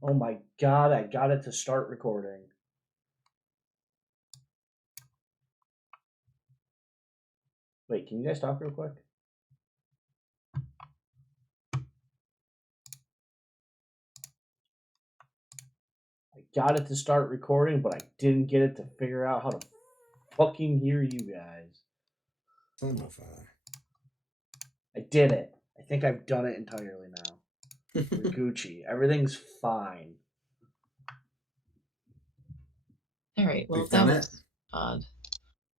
Oh my god, I got it to start recording. Wait, can you guys talk real quick? I got it to start recording, but I didn't get it to figure out how to fucking hear you guys. Oh my god. I did it. I think I've done it entirely now. We're Gucci. Everything's fine. All right. Well, We've that done was it. odd.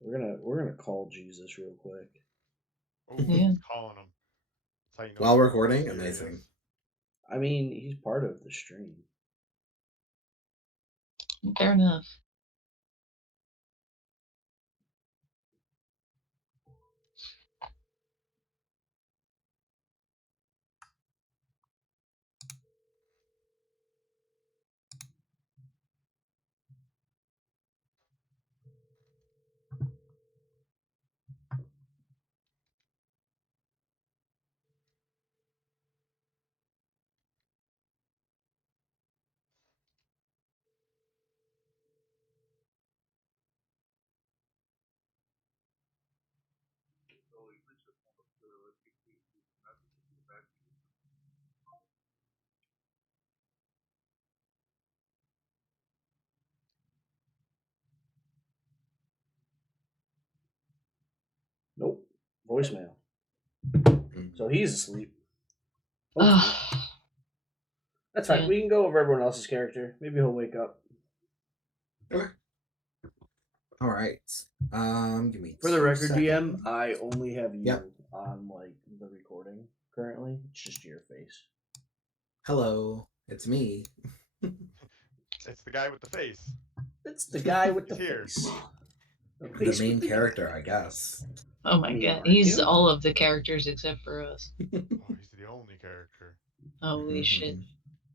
We're gonna call Jesus real quick. Oh, Yeah. calling him. That's how you know While it's recording, serious. amazing. I mean, he's part of the stream. Fair enough. Nope. Voicemail. Mhm. So he's asleep. Hopefully. That's fine. Yeah. We can go over everyone else's character. Maybe he'll wake up. Okay. All right. Give me For the 2 record, DM, seconds. I only have you Yep. on like the recording currently. It's just your face. Hello, it's me. It's the guy with the face. It's the guy with the He's here. face. The main character, I guess. Oh my I mean, god. aren't He's you? all of the characters except for us. Oh, he's the only character. Holy shit.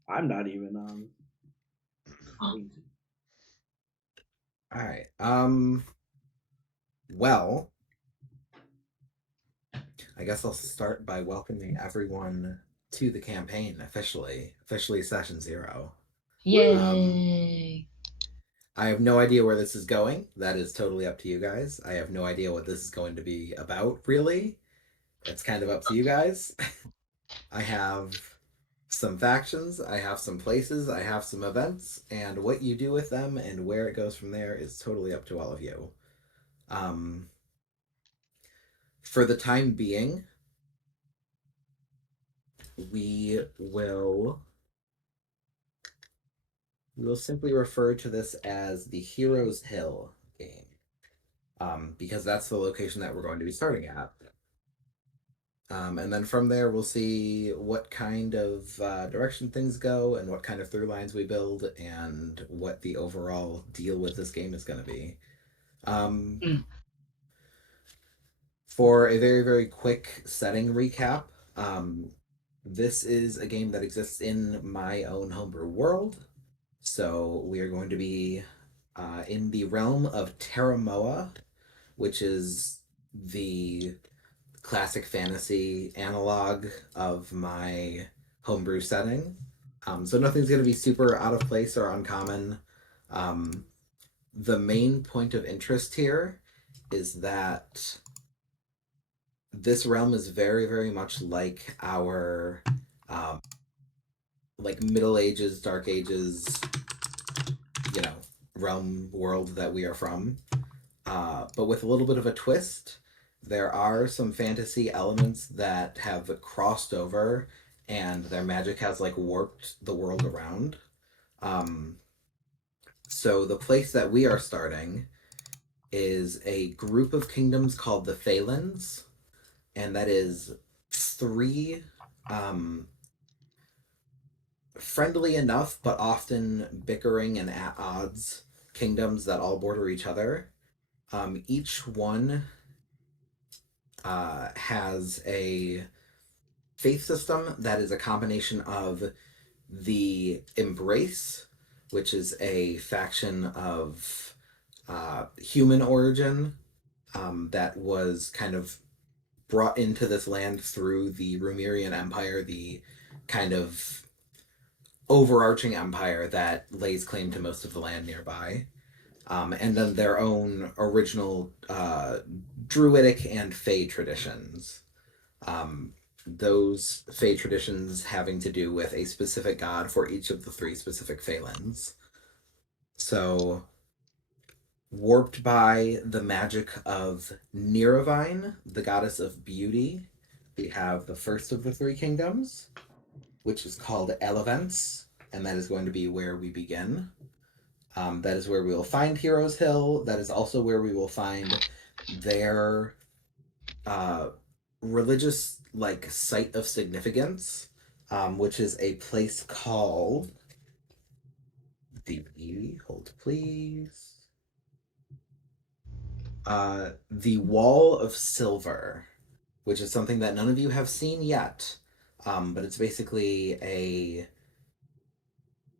I'm not even on. Crazy. All right. Well, I guess I'll start by welcoming everyone to the campaign officially session 0. Yay. I have no idea where this is going. That is totally up to you guys. I have no idea what this is going to be about, really. It's kind of up to you guys. I have some factions, I have some places, I have some events, and what you do with them and where it goes from there is totally up to all of you. For the time being, we will simply refer to this as the Heroes Hill game, because that's the location that we're going to be starting at. And then from there, we'll see what kind of direction things go and what kind of through lines we build and what the overall deal with this game is going to be. For a very, very quick setting recap, this is a game that exists in my own homebrew world. So we are going to be in the realm of Terramoa, which is the classic fantasy analog of my homebrew setting. So nothing's going to be super out of place or uncommon. The main point of interest here is that this realm is very, very much like our like Middle Ages, Dark Ages, realm world that we are from. But with a little bit of a twist. There are some fantasy elements that have crossed over and their magic has like warped the world around. So the place that we are starting is a group of kingdoms called the Faelands, and that is 3 friendly enough but often bickering and at odds kingdoms that all border each other. Each one has a faith system that is a combination of the Embrace, which is a faction of human origin that was kind of brought into this land through the Rumirian Empire, the kind of overarching empire that lays claim to most of the land nearby. And then their own original druidic and Fey traditions. Those Fey traditions having to do with a specific god for each of the 3 specific Faelands. So, warped by the magic of Niravine, the goddess of beauty, we have the first of the 3 kingdoms, which is called Elevents, and that is going to be where we begin. That is where we will find Heroes Hill. That is also where we will find their religious site of significance, which is a place called hold please. The Wall of Silver, which is something that none of you have seen yet, but it's basically a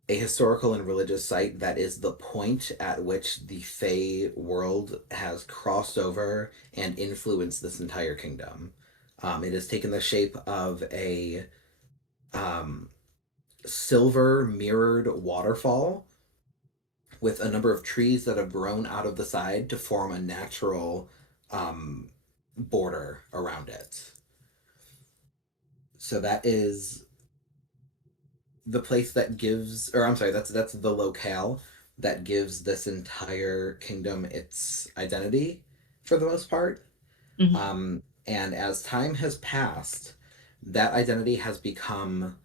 historical and religious site that is the point at which the Fey world has crossed over and influenced this entire kingdom. It has taken the shape of a silver mirrored waterfall with a number of trees that have grown out of the side to form a natural border around it. So that is the place that gives, or I'm sorry, that's the locale that gives this entire kingdom its identity for the most part. Mhm. And as time has passed, that identity has become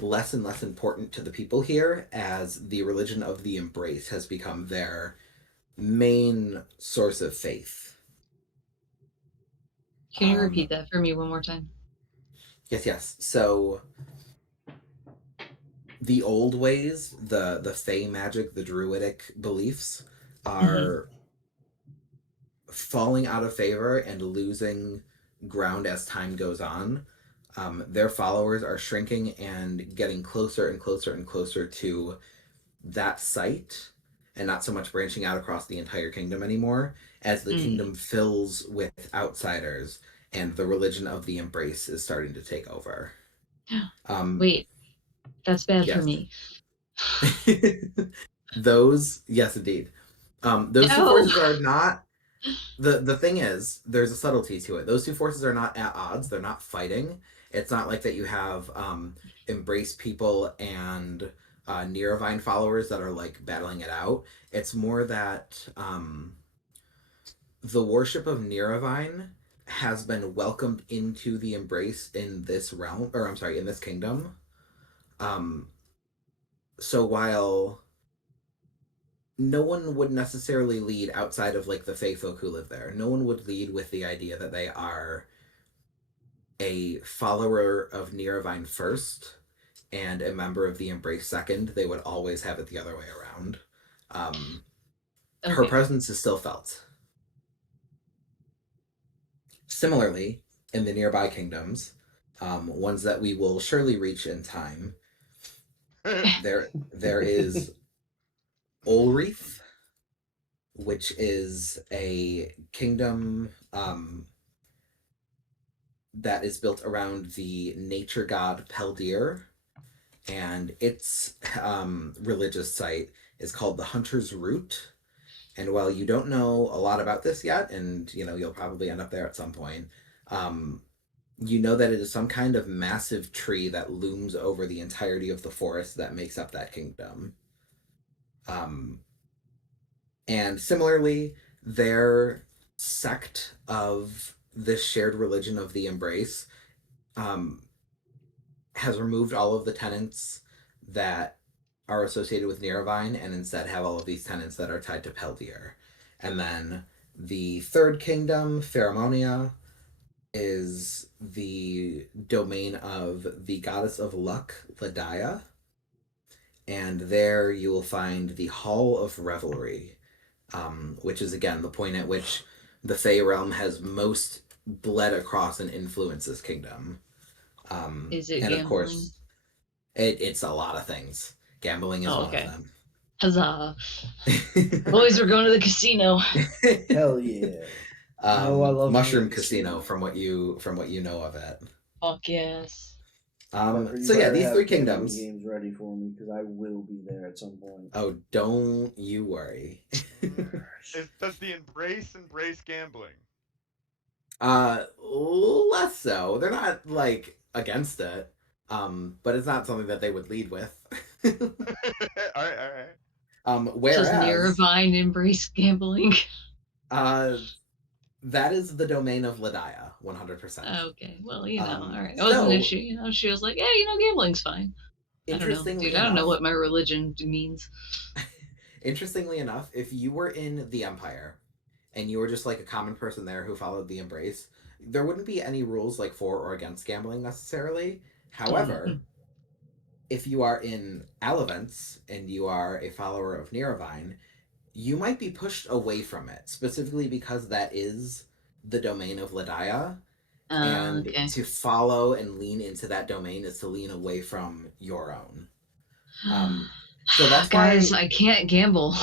less and less important to the people here as the religion of the Embrace has become their main source of faith. Can you repeat that for me one more time? Yes. So the old ways, the Fey magic, the druidic beliefs are falling out of favor and losing ground as time goes on. Their followers are shrinking and getting closer and closer and closer to that site, and not so much branching out across the entire kingdom anymore, as the kingdom fills with outsiders and the religion of the Embrace is starting to take over. Wait, that's bad for Yes. me. Those, yes, indeed. Those two No! forces are not. The thing is, there's a subtlety to it. Those two forces are not at odds. They're not fighting. It's not like that you have Embrace people and Niravine followers that are like battling it out. It's more that the worship of Niravine has been welcomed into the Embrace in this realm, or I'm sorry, in this kingdom. So while no one would necessarily lead outside of like the Fey folk who live there, no one would lead with the idea that they are a follower of Niravine first and a member of the Embrace second. They would always have it the other way around. Her presence is still felt. Similarly, in the nearby kingdoms, ones that we will surely reach in time, there is Ulreath, which is a kingdom that is built around the nature god Peldir, and its religious site is called the Hunter's Root. And while you don't know a lot about this yet, and you'll probably end up there at some point, you know that it is some kind of massive tree that looms over the entirety of the forest that makes up that kingdom. And similarly, their sect of this shared religion of the Embrace has removed all of the tenets that are associated with Niravine and instead have all of these tenets that are tied to Peldir. And then the third kingdom, Pheromonia, is the domain of the goddess of luck, Ladaya. And there you will find the Hall of Revelry, which is again the point at which the Fey realm has most bled across and influenced this kingdom. Is it and gambling? Of course, it's a lot of things. Gambling is one of them. Huzzah! Boys, we're going to the casino. Hell yeah! I love Mushroom me a Casino, casino. from what you know of it. Fuck yes. Parker, you So yeah, better these have three gambling kingdoms. games ready for me because I will be there at some point. Oh, don't you worry. Does the embrace gambling? Less so. They're not like against it. But it's not something that they would lead with. All right, all right. Does Whereas, Niravine embrace gambling? uh, that is the domain of Ladaya, 100%. Okay, well, you know, all right. That was an So, issue. You know, she was like, "Hey, you know, gambling's fine." I don't know, interestingly dude. I don't know enough, what my religion means. if you were in the Empire and you were just like a common person there who followed the Embrace, there wouldn't be any rules like for or against gambling necessarily. However, if you are in Alevance and you are a follower of Niravine, you might be pushed away from it, specifically because that is the domain of Ladaya. And Okay. to follow and lean into that domain is to lean away from your own. So that's Guys, why I can't gamble.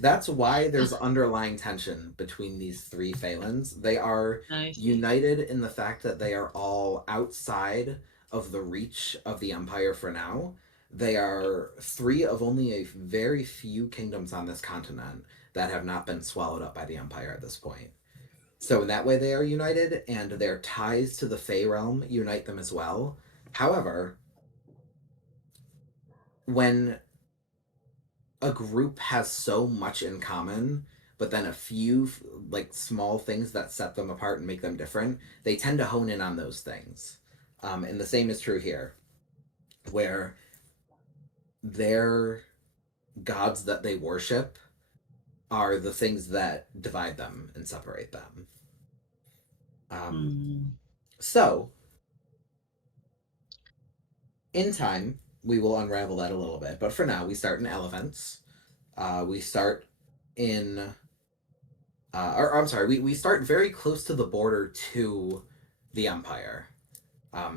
that's why there's underlying tension between these three Faelands. They are I see. united in the fact that they are all outside of the reach of the Empire for now. They are three of only a very few kingdoms on this continent that have not been swallowed up by the Empire at this point. So in that way they are united, and their ties to the Fae realm unite them as well. However, when a group has so much in common, but then a few like small things that set them apart and make them different, they tend to hone in on those things. And the same is true here, where their gods that they worship are the things that divide them and separate them. So, in time, we will unravel that a little bit. But for now, we start in Elevance. We start in or I'm sorry, we start very close to the border to the Empire.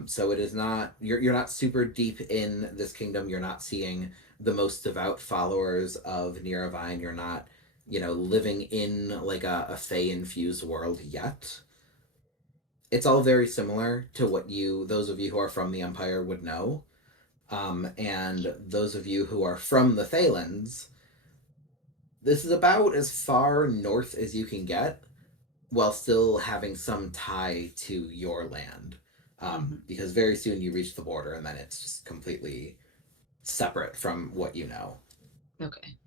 So it is not you're not super deep in this kingdom. You're not seeing the most devout followers of Niravine. You're not, living in like a Fey infused world yet. It's all very similar to what those of you who are from the Empire would know. And those of you who are from the Faelands, this is about as far north as you can get while still having some tie to your land. Because very soon you reach the border and then it's just completely separate from what you know. Okay.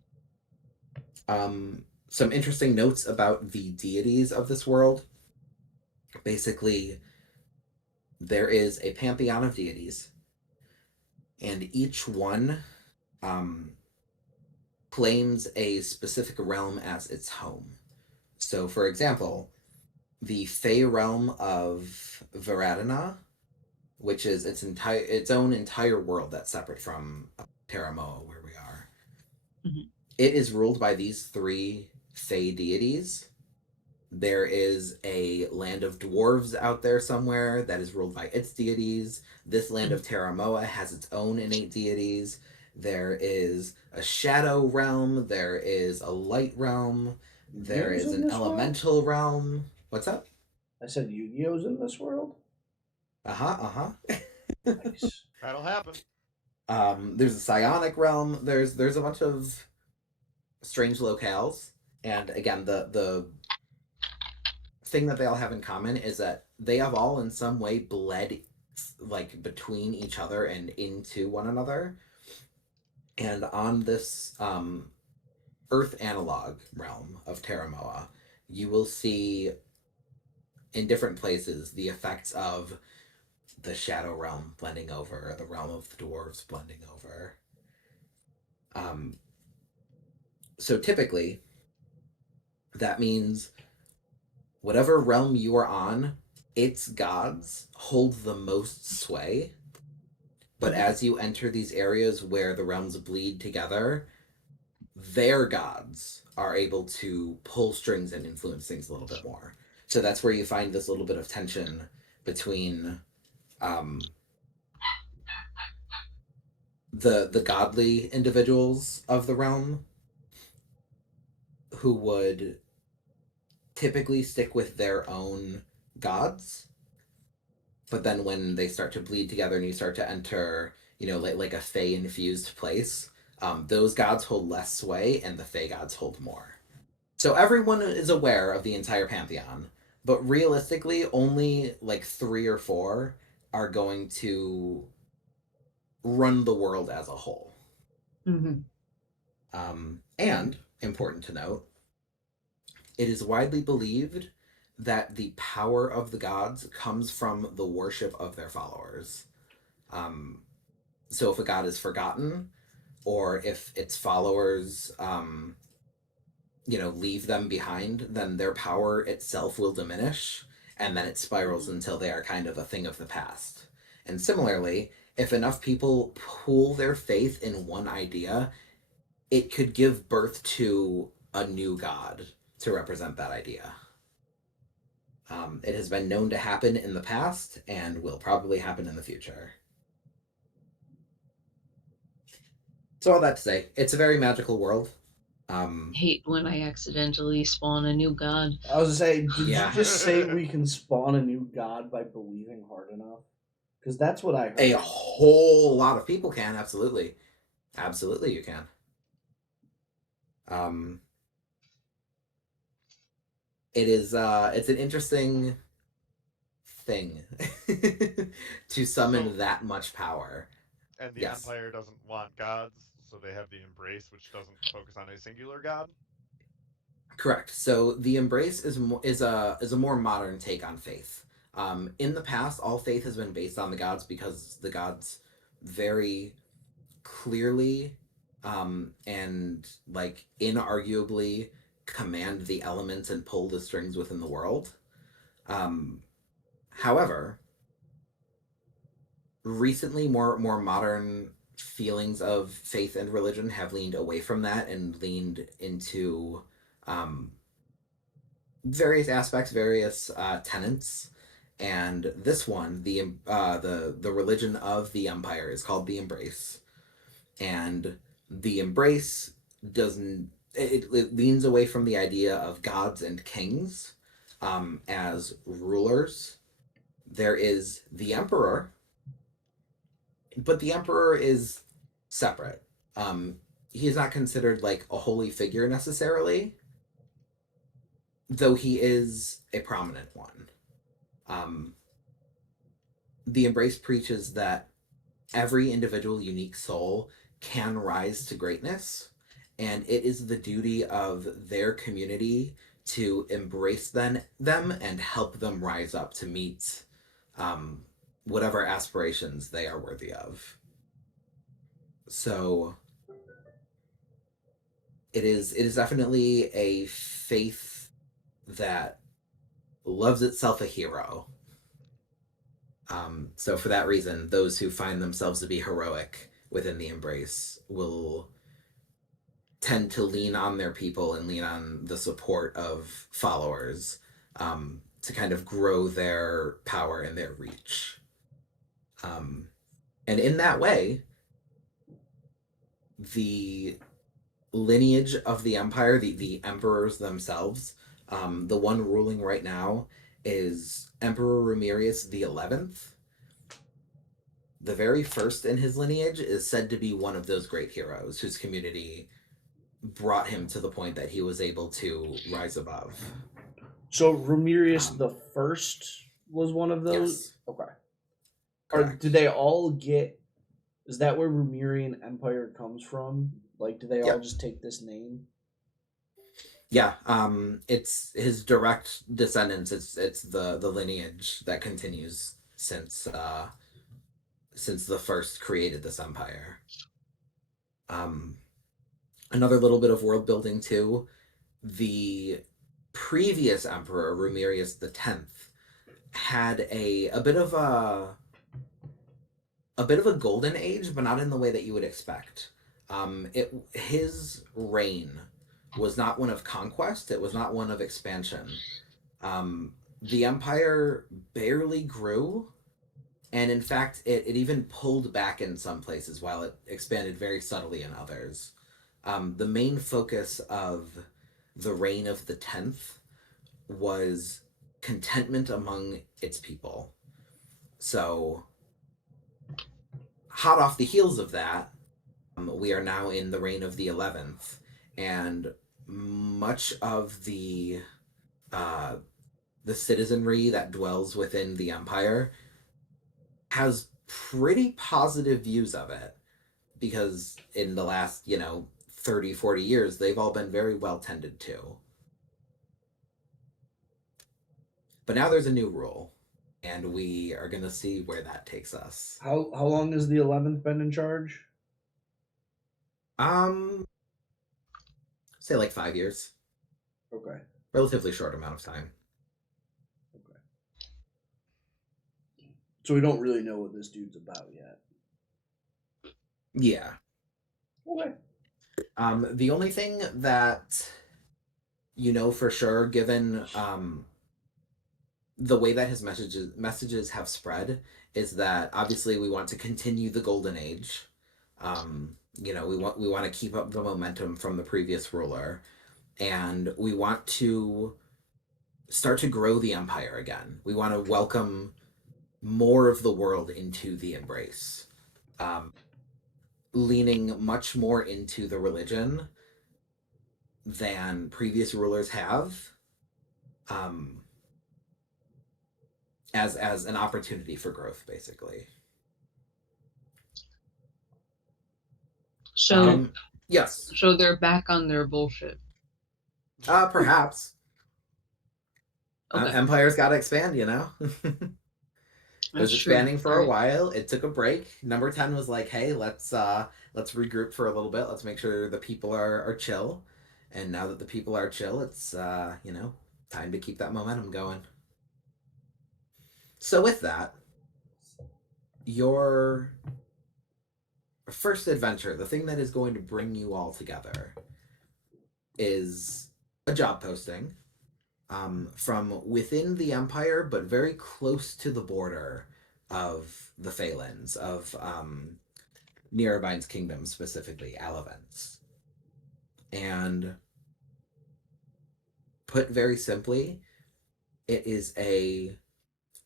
Some interesting notes about the deities of this world. Basically, there is a pantheon of deities, and each one claims a specific realm as its home. So, for example, the Fey realm of Varadina, which is its own entire world that's separate from Terramoa, where we are. It is ruled by these three Fey deities. There is a land of dwarves out there somewhere that is ruled by its deities. This land of Terramoa has its own innate deities. There is a shadow realm. There is a light realm. There is an elemental realm. What's up? I said Yu-Gi-Oh's in this world? Uh-huh. Nice. That'll happen. There's a psionic realm. There's a bunch of strange locales. And again, the thing that they all have in common is that they have all in some way bled like between each other and into one another. And on this Earth analog realm of Terramoa, you will see in different places the effects of the shadow realm blending over, the realm of the dwarves blending over. So typically, that means whatever realm you are on, its gods hold the most sway. But as you enter these areas where the realms bleed together, their gods are able to pull strings and influence things a little bit more. So that's where you find this little bit of tension between the godly individuals of the realm who would typically stick with their own gods, But then when they start to bleed together and you start to enter, like a Fey infused place, those gods hold less sway and the Fey gods hold more. So everyone is aware of the entire pantheon, but realistically, only like 3 or 4 are going to run the world as a whole. Mm-hmm. And important to note, it is widely believed that the power of the gods comes from the worship of their followers. So if a god is forgotten, or if its followers, leave them behind, then their power itself will diminish, and then it spirals until they are kind of a thing of the past. And similarly, if enough people pool their faith in one idea, it could give birth to a new god to represent that idea. It has been known to happen in the past and will probably happen in the future. So all that to say, it's a very magical world. Hate when I accidentally spawn a new god. I was gonna say, did Yeah. you just say we can spawn a new god by believing hard enough? Because that's what I heard. A whole lot of people can, absolutely. Absolutely you can. It's an interesting thing to summon that much power. And the Yes. Empire doesn't want gods, so they have the Embrace, which doesn't focus on a singular god. Correct. So the Embrace is a more modern take on faith. In the past, all faith has been based on the gods because the gods very clearly and like inarguably command the elements and pull the strings within the world. However, recently more modern feelings of faith and religion have leaned away from that and leaned into various aspects, various tenets. And this one, the religion of the Empire, is called the Embrace, and the Embrace doesn't. It leans away from the idea of gods and kings as rulers. There is the Emperor, but the Emperor is separate. He is not considered like a holy figure necessarily, though he is a prominent one. The Embrace preaches that every individual unique soul can rise to greatness, and it is the duty of their community to embrace them and help them rise up to meet whatever aspirations they are worthy of. So it is definitely a faith that loves itself a hero. So for that reason, those who find themselves to be heroic within the Embrace will tend to lean on their people and lean on the support of followers to kind of grow their power and their reach. And in that way, the lineage of the Empire, the emperors themselves, the one ruling right now is Emperor Rumirius the 11th. The very first in his lineage is said to be one of those great heroes whose community brought him to the point that he was able to rise above. So Rumirius the first was one of those. Yes. Okay. Correct. Do they all get? Is that where Rumirian Empire comes from? Like, do they all just take this name? Yeah. It's his direct descendants. It's the lineage that continues since the first created this empire. Another little bit of world building too. The previous emperor, Rumirius the 10th, had a bit of a golden age, but not in the way that you would expect. His reign was not one of conquest. It was not one of expansion. The empire barely grew, and in fact, it even pulled back in some places while it expanded very subtly in others. The main focus of the reign of the 10th was contentment among its people. So, hot off the heels of that, we are now in the reign of the 11th, and much of uh, the citizenry that dwells within the empire has pretty positive views of it because in the last 30, 40 years they've all been very well tended to. But now there's a new rule, and we are going to see where that takes us. How long has the 11th been in charge? um say like 5 years. Okay. Relatively short amount of time. Okay. So we don't really know what this dude's about yet. Yeah. Okay. The only thing that you know for sure, given the way that his messages have spread, is that obviously we want to continue the golden age. We want to keep up the momentum from the previous ruler, and we want to start to grow the empire again. We want to welcome more of the world into the embrace, leaning much more into the religion than previous rulers have, um, as an opportunity for growth, basically. So, Yes. so they're back on their bullshit. Perhaps. Okay. Empire's got to expand, you know? It was That's true. expanding for a Alright. while. It took a break. Number 10 was like, hey, let's regroup for a little bit. Let's make sure the people are chill. And now that the people are chill, it's time to keep that momentum going. So with that, your first adventure, the thing that is going to bring you all together, is a job posting from within the Empire, but very close to the border of the Faelands, of Nirabine's kingdom, specifically Alavens. And put very simply, it is a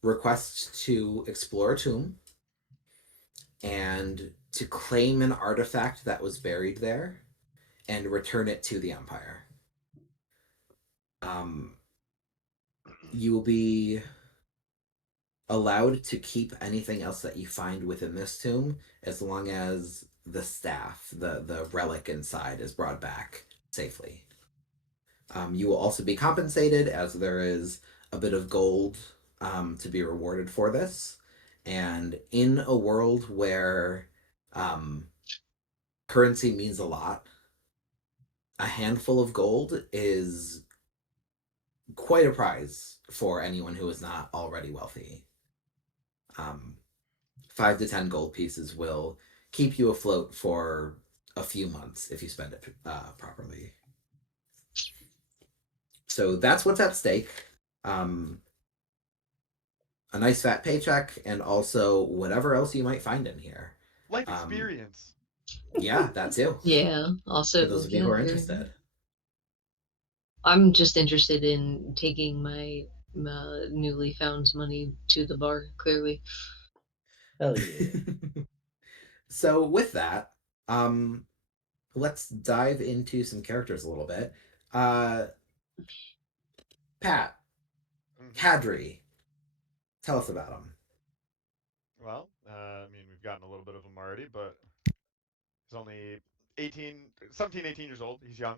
request to explore a tomb and to claim an artifact that was buried there and return it to the Empire. You will be allowed to keep anything else that you find within this tomb as long as the staff, the relic inside, is brought back safely. You will also be compensated, as there is a bit of gold to be rewarded for this. And in a world where currency means a lot, a handful of gold is quite a prize for anyone who is not already wealthy. 5 to 10 gold pieces will keep you afloat for a few months if you spend it properly. So that's what's at stake. A nice fat paycheck, and also whatever else you might find in here. Life experience. Yeah, that too. Yeah. Also, For those of you who are interested. I'm just interested in taking my newly found money to the bar. Clearly. Hell yeah. So with that, let's dive into some characters a little bit. Pat, Kadri, tell us about him. Well, I mean, we've gotten a little bit of him already, but he's only 18, 17, 18 years old. He's young.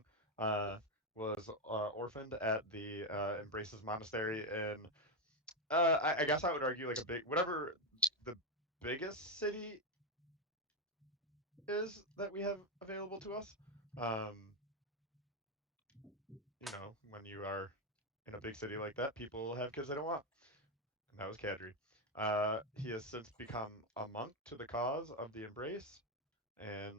Was orphaned at the Embraces Monastery in, I guess I would argue like a big, whatever the biggest city is that we have available to us. Um, when you are in a big city like that, people have kids they don't want, and that was Kadri. He has since become a monk to the cause of the Embrace, and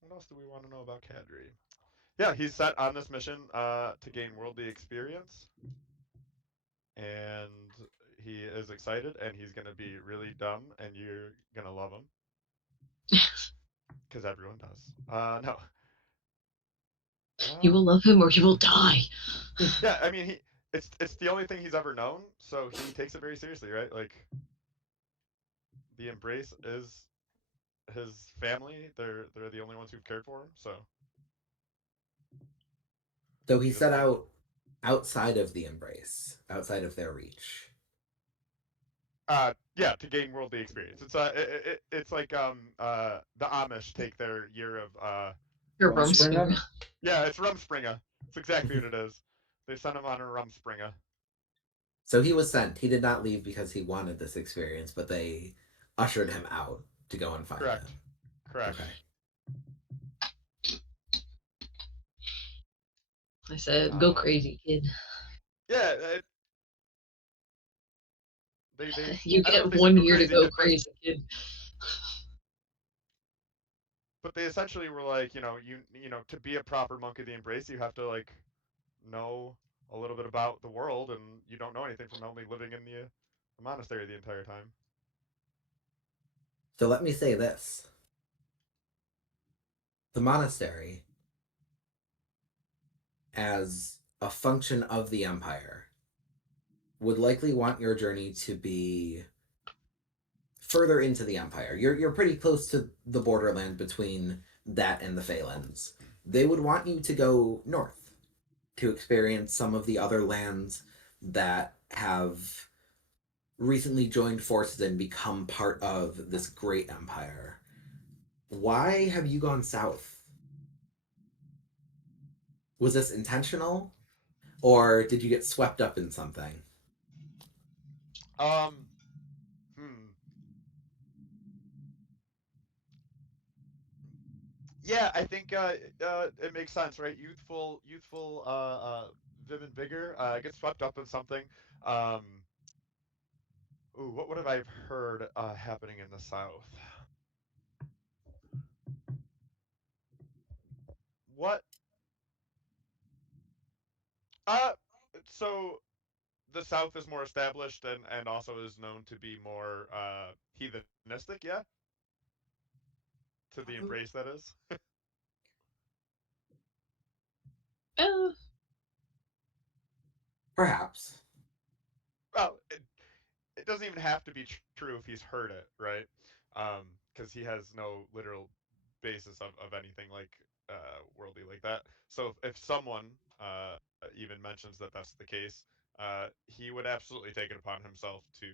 what else do we want to know about Kadri? Yeah, he's set on this mission to gain worldly experience, and he is excited, and he's gonna be really dumb, and you're gonna love him because everyone does. No. You will love him or you will die. Yeah, I mean it's the only thing he's ever known, so he takes it very seriously, right? Like the embrace is his family. They're the only ones who've cared for him, so So he he doesn't set take. out outside of the embrace, outside of their reach. Yeah, to gain worldly experience. It's like the Amish take their year of Or Rumspringa. Rumspringa? yeah, it's Rumspringa. It's exactly what it is. They sent him on a Rumspringa. So he was sent. He did not leave because he wanted this experience, but they ushered him out to go and find it. Correct. Correct. Okay. I said, go Um, crazy, kid. yeah, they You I don't know get if they said one go year to crazy, go crazy, kid. but they essentially were like, you know, to be a proper monk of the embrace, you have to like know a little bit about the world, and you don't know anything from only living in the monastery the entire time. So let me say this: the monastery, as a function of the empire, would likely want your journey to be further into the empire. You're pretty close to the borderland between that and the Faelands. They would want you to go north to experience some of the other lands that have recently joined forces and become part of this great empire. Why have you gone south? Was this intentional, or did you get swept up in something? Um, hmm. Yeah, I think it makes sense, right? Youthful vim and vigor gets swept up in something. Um, ooh, what have I heard happening in the South? What? Uh, so the South is more established and also is known to be more heathenistic, yeah, to the embrace that is. Oh, Perhaps. Well, it doesn't even have to be true if he's heard it, right? Because he has no literal basis of anything like worldly like that. So if someone even mentions that that's the case, he would absolutely take it upon himself to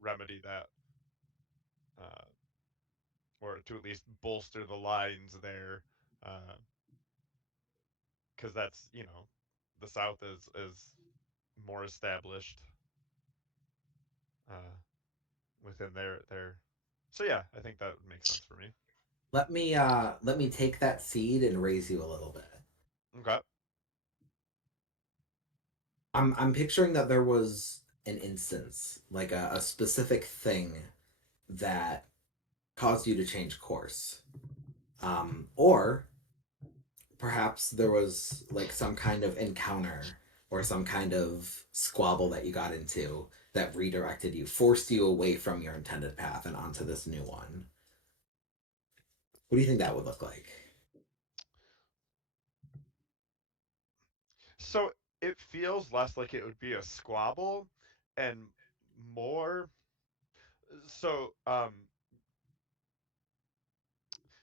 remedy that, uh, or to at least bolster the lines there, because that's the South is more established uh, within their. So yeah, I think that would make sense for me. Let me take that seed and raise you a little bit. Okay. I'm picturing that there was an instance, like a specific thing that caused you to change course. Or perhaps there was like some kind of encounter or some kind of squabble that you got into that redirected you, forced you away from your intended path and onto this new one. What do you think that would look like? So it feels less like it would be a squabble and more so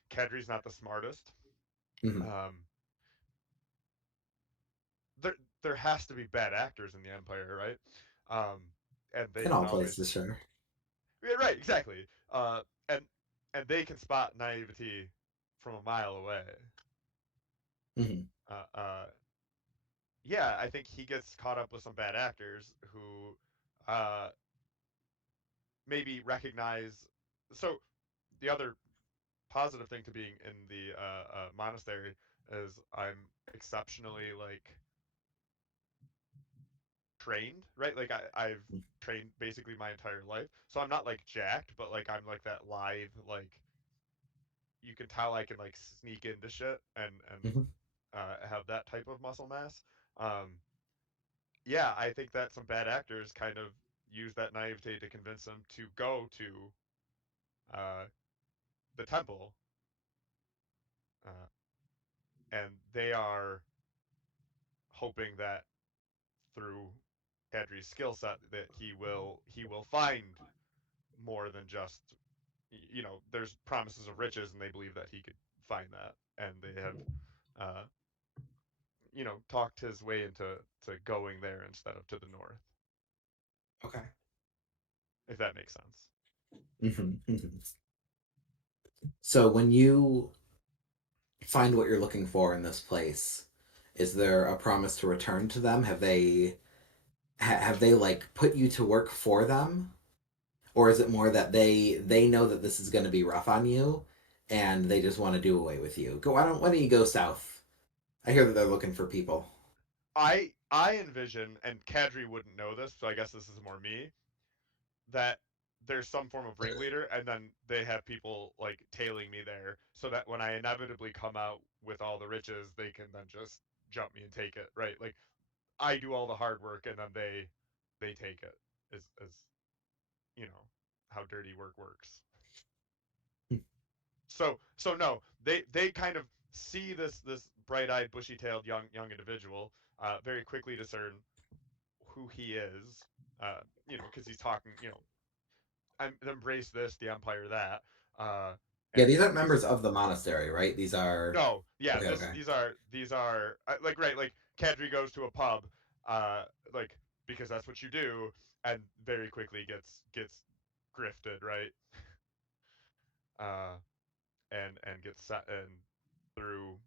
Kedri's not the smartest. Mm-hmm. Um there there has to be bad actors in the Empire, right? Um and they In can all always places, sure. yeah, right, exactly. And they can spot naivety from a mile away. Mm-hmm. Uh uh yeah, I think he gets caught up with some bad actors who uh maybe recognize so the other positive thing to being in the monastery is I'm exceptionally like trained, right? Like I've trained basically my entire life, so I'm not like jacked, but like I'm like that lithe, like you can tell I can like sneak into shit and Mm-hmm. have that type of muscle mass. Um, yeah, I think that some bad actors kind of use that naivete to convince them to go to uh, the temple, uh, and they are hoping that through Kadri's skill set that he will find more than just there's promises of riches, and they believe that he could find that, and they have uh, talked his way into going there instead of to the north, Okay. if that makes sense. So when you find what you're looking for in this place, is there a promise to return to them? Have they like put you to work for them, or is it more that they know that this is going to be rough on you, and they just want to do away with you? Go. Why don't you go south? I hear that they're looking for people. I envision, and Kadri wouldn't know this, so I guess this is more me, that there's some form of ringleader, and then they have people like tailing me there, so that when I inevitably come out with all the riches, they can then just jump me and take it, right? Like I do all the hard work, and then they take it. As you know how dirty work works. So no, they kind of see this bright-eyed, bushy-tailed young individual, very quickly discern who he is, because he's talking, embrace this, the empire that, uh, Yeah, and these aren't he's members of the monastery, right? These are no, yeah, okay. Okay. these are like right, like Kadri goes to a pub, uh, like because that's what you do, and very quickly gets grifted, right, uh, and gets set and through,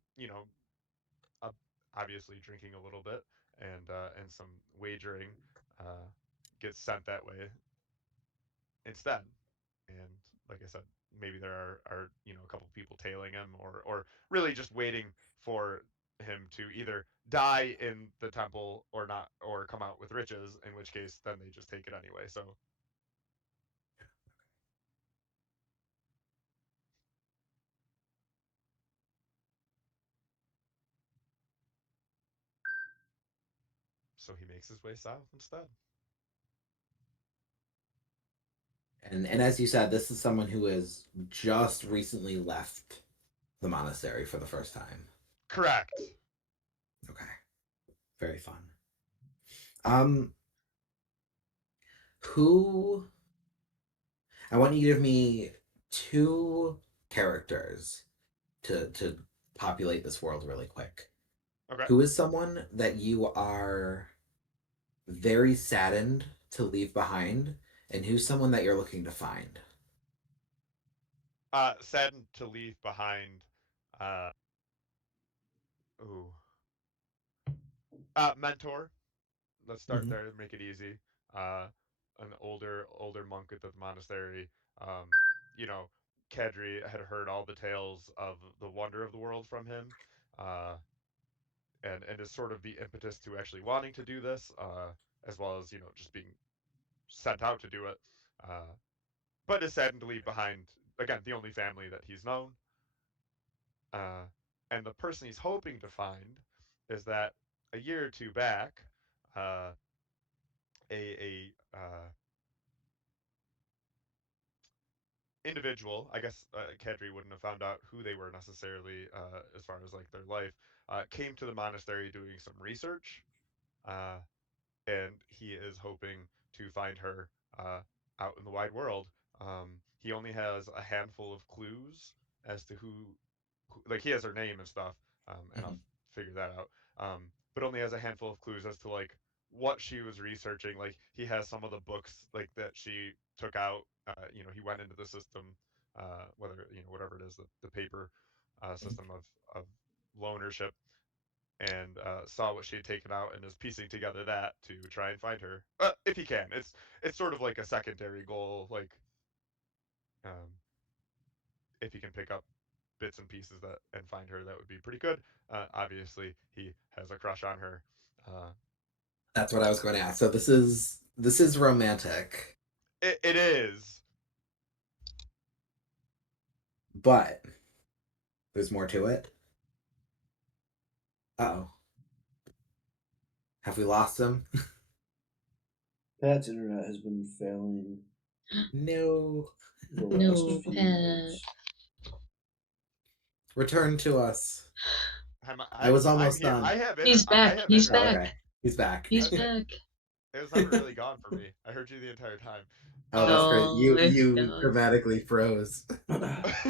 uh, obviously drinking a little bit and some wagering, uh, gets sent that way instead. And like I said, maybe there are a couple people tailing him, or really just waiting for him to either die in the temple or not, or come out with riches, in which case then they just take it anyway. So he makes his way south instead. And as you said, this is someone who has just recently left the monastery for the first time. Correct. Okay. Very fun. Um, who I want you to give me two characters to populate this world really quick. Okay. Who is someone that you are very saddened to leave behind, and who's someone that you're looking to find? Saddened to leave behind. Uh, ooh. Mentor. Let's start Mm-hmm. there to make it easy. Uh, an older monk at the monastery. Um, you know, Kadri had heard all the tales of the wonder of the world from him, uh, and is sort of the impetus to actually wanting to do this, as well as just being sent out to do it. Uh, but is saddened to leave behind again the only family that he's known. Uh, and the person he's hoping to find is that a year or two back, uh, a individual, I guess Kadri wouldn't have found out who they were necessarily, as far as like their life, came to the monastery doing some research, uh, and he is hoping to find her uh, out in the wide world. He only has a handful of clues as to like he has her name and stuff, and Mm-hmm. I'll figure that out. But only has a handful of clues as to like what she was researching. Like he has some of the books like that she took out. He went into the system, whether whatever it is, the paper system of loanership, and saw what she had taken out and is piecing together that to try and find her, if he can. It's sort of like a secondary goal, like um, if he can pick up bits and pieces that and find her, that would be pretty good. Obviously, he has a crush on her. Uh, That's what I was going to ask. So this is romantic, it is. but there's more to it. Uh-oh. Have we lost him? Pat's internet has been failing No. the No, last few Pat. nights. Return to us. I I'm was I'm almost here. done. He's I back. have He's internet. Oh, back. okay. He's back. He's Okay, back. it was never really gone for me. I heard you the entire time. Oh, that's Um, great. Oh You my you god. dramatically froze.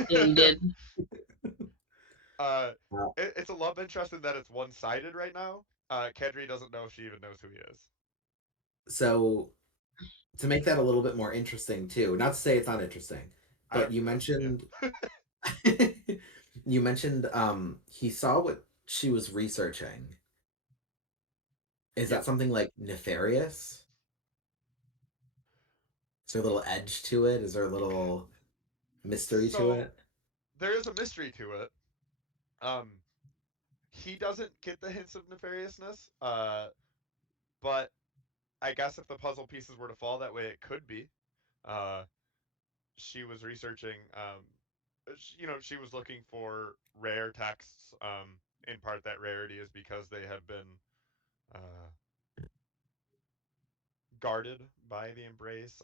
Yeah, you did. uh, Wow. it's a love interest in that it's one-sided right now. Kedri doesn't know if she even knows who he is. So to make that a little bit more interesting too, not to say it's not interesting, but you Yeah. mentioned you mentioned he saw what she was researching. Is Yeah. that something like nefarious? Is there a little edge to it? Is there a little mystery to So it? there is a mystery to it. Um, he doesn't get the hints of nefariousness. But I guess if the puzzle pieces were to fall that way, it could be. Uh, she was researching. She was looking for rare texts. In part, that rarity is because they have been uh, guarded by the embrace.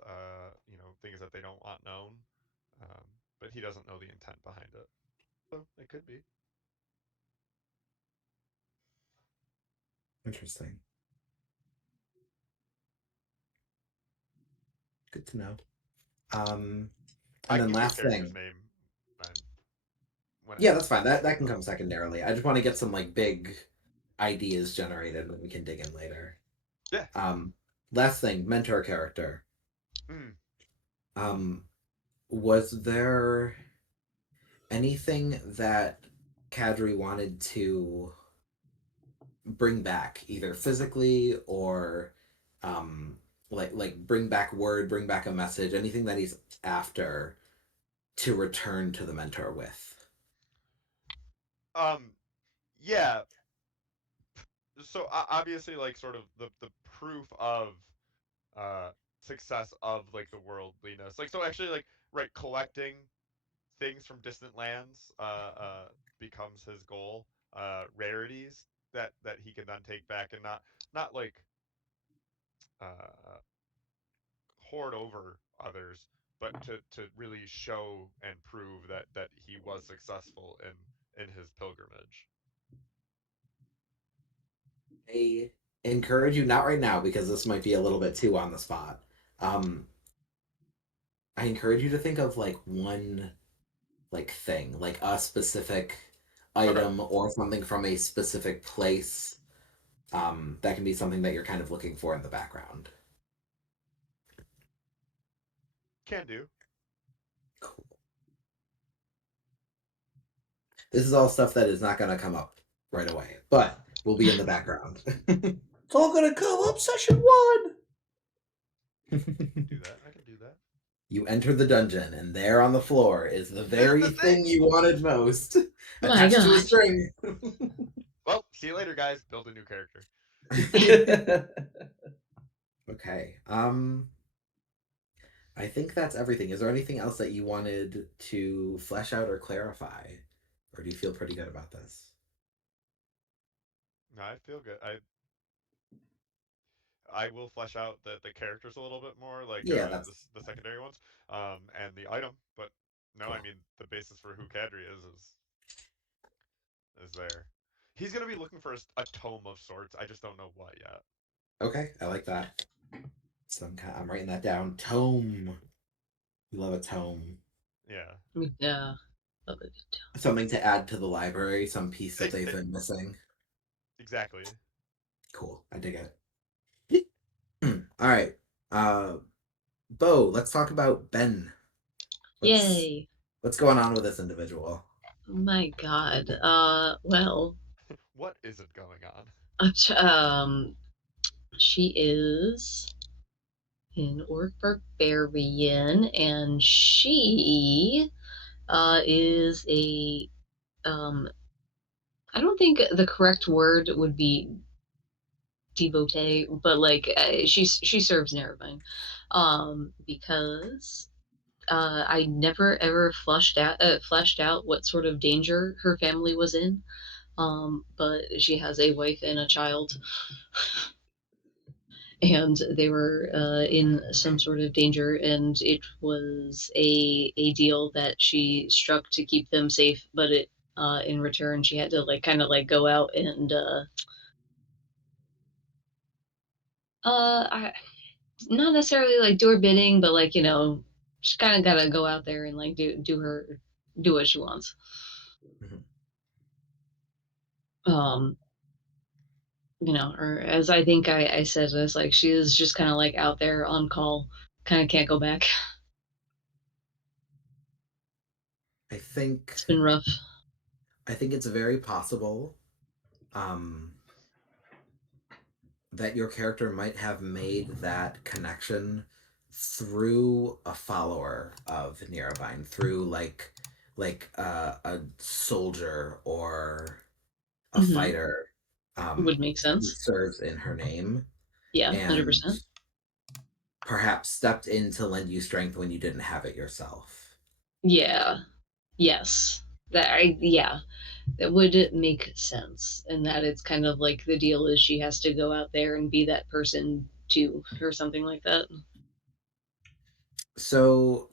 Things that they don't want known. Um, but he doesn't know the intent behind it. So it could be. Interesting. Good to know. Um, I and can then give you a last character's thing. name when when it Yeah, that's happens. fine. That can come secondarily. I just want to get some like big ideas generated that we can dig in later. Yeah. Um, last thing, mentor character. Mm. Um, was there anything that Kadri wanted to bring back, either physically or um, like bring back word, bring back a message, anything that he's after to return to the mentor with? Um. Yeah. So obviously, like, sort of the proof of uh success of like the worldliness, like, so actually, like, right, collecting things from distant lands becomes his goal. Rarities that he can then take back and not like uh hoard over others, but to really show and prove that he was successful in his pilgrimage. I encourage you, not right now because this might be a little bit too on the spot. Um, I encourage you to think of like one like thing, like a specific Okay. item or something from a specific place. That can be something that you're kind of looking for in the background. Can do. Cool. This is all stuff that is not going to come up right away, but will be in the background. It's all gonna come up session one. I can do that. I can do that. You enter the dungeon, and there on the floor is the It's very the thing. thing you wanted most, My attached to a god. string. Well, see you later, guys. Build a new character. Okay. I think that's everything. Is there anything else that you wanted to flesh out or clarify? Or do you feel pretty good about this? No, I feel good. I will flesh out the characters a little bit more, like Yeah, that's the secondary ones, and the item. But no, I cool. mean the basis for who Kadri is there. He's gonna be looking for a tome of sorts. I just don't know what yet. Okay, I like that. I'm writing that down. Tome. We love a tome. Yeah. Yeah. Love it. Something to add to the library, some piece that Ex- they've e- been missing. exactly. Cool. I dig it. All right. Uh Bo, let's talk about Ben. What's Yay. what's going on with this individual? My god. Well, What isn't going on? um, she is an orc barbarian, and she is a um. I don't think the correct word would be devotee, but like she serves Nervine, because I never ever fleshed out what sort of danger her family was in. But she has a wife and a child, and they were in some sort of danger, and it was a deal that she struck to keep them safe. But it in return, she had to like kind of like go out and I not necessarily like do her bidding, but like she kind of gotta go out there and like do what she wants. Mhm. Um, or as I think I said this, like she is just kind of like out there on call, kind of can't go back. I think It's been rough. I think it's very possible um, that your character might have made that connection through a follower of Nirvine, through a soldier or a Hmm. fighter Would make who sense. serves in her name Yeah, and 100%. perhaps stepped in to lend you strength when you didn't have it yourself. Yeah. Yes. Yeah, that would make sense. And that it's kind of like the deal is she has to go out there and be that person too, or something like that. So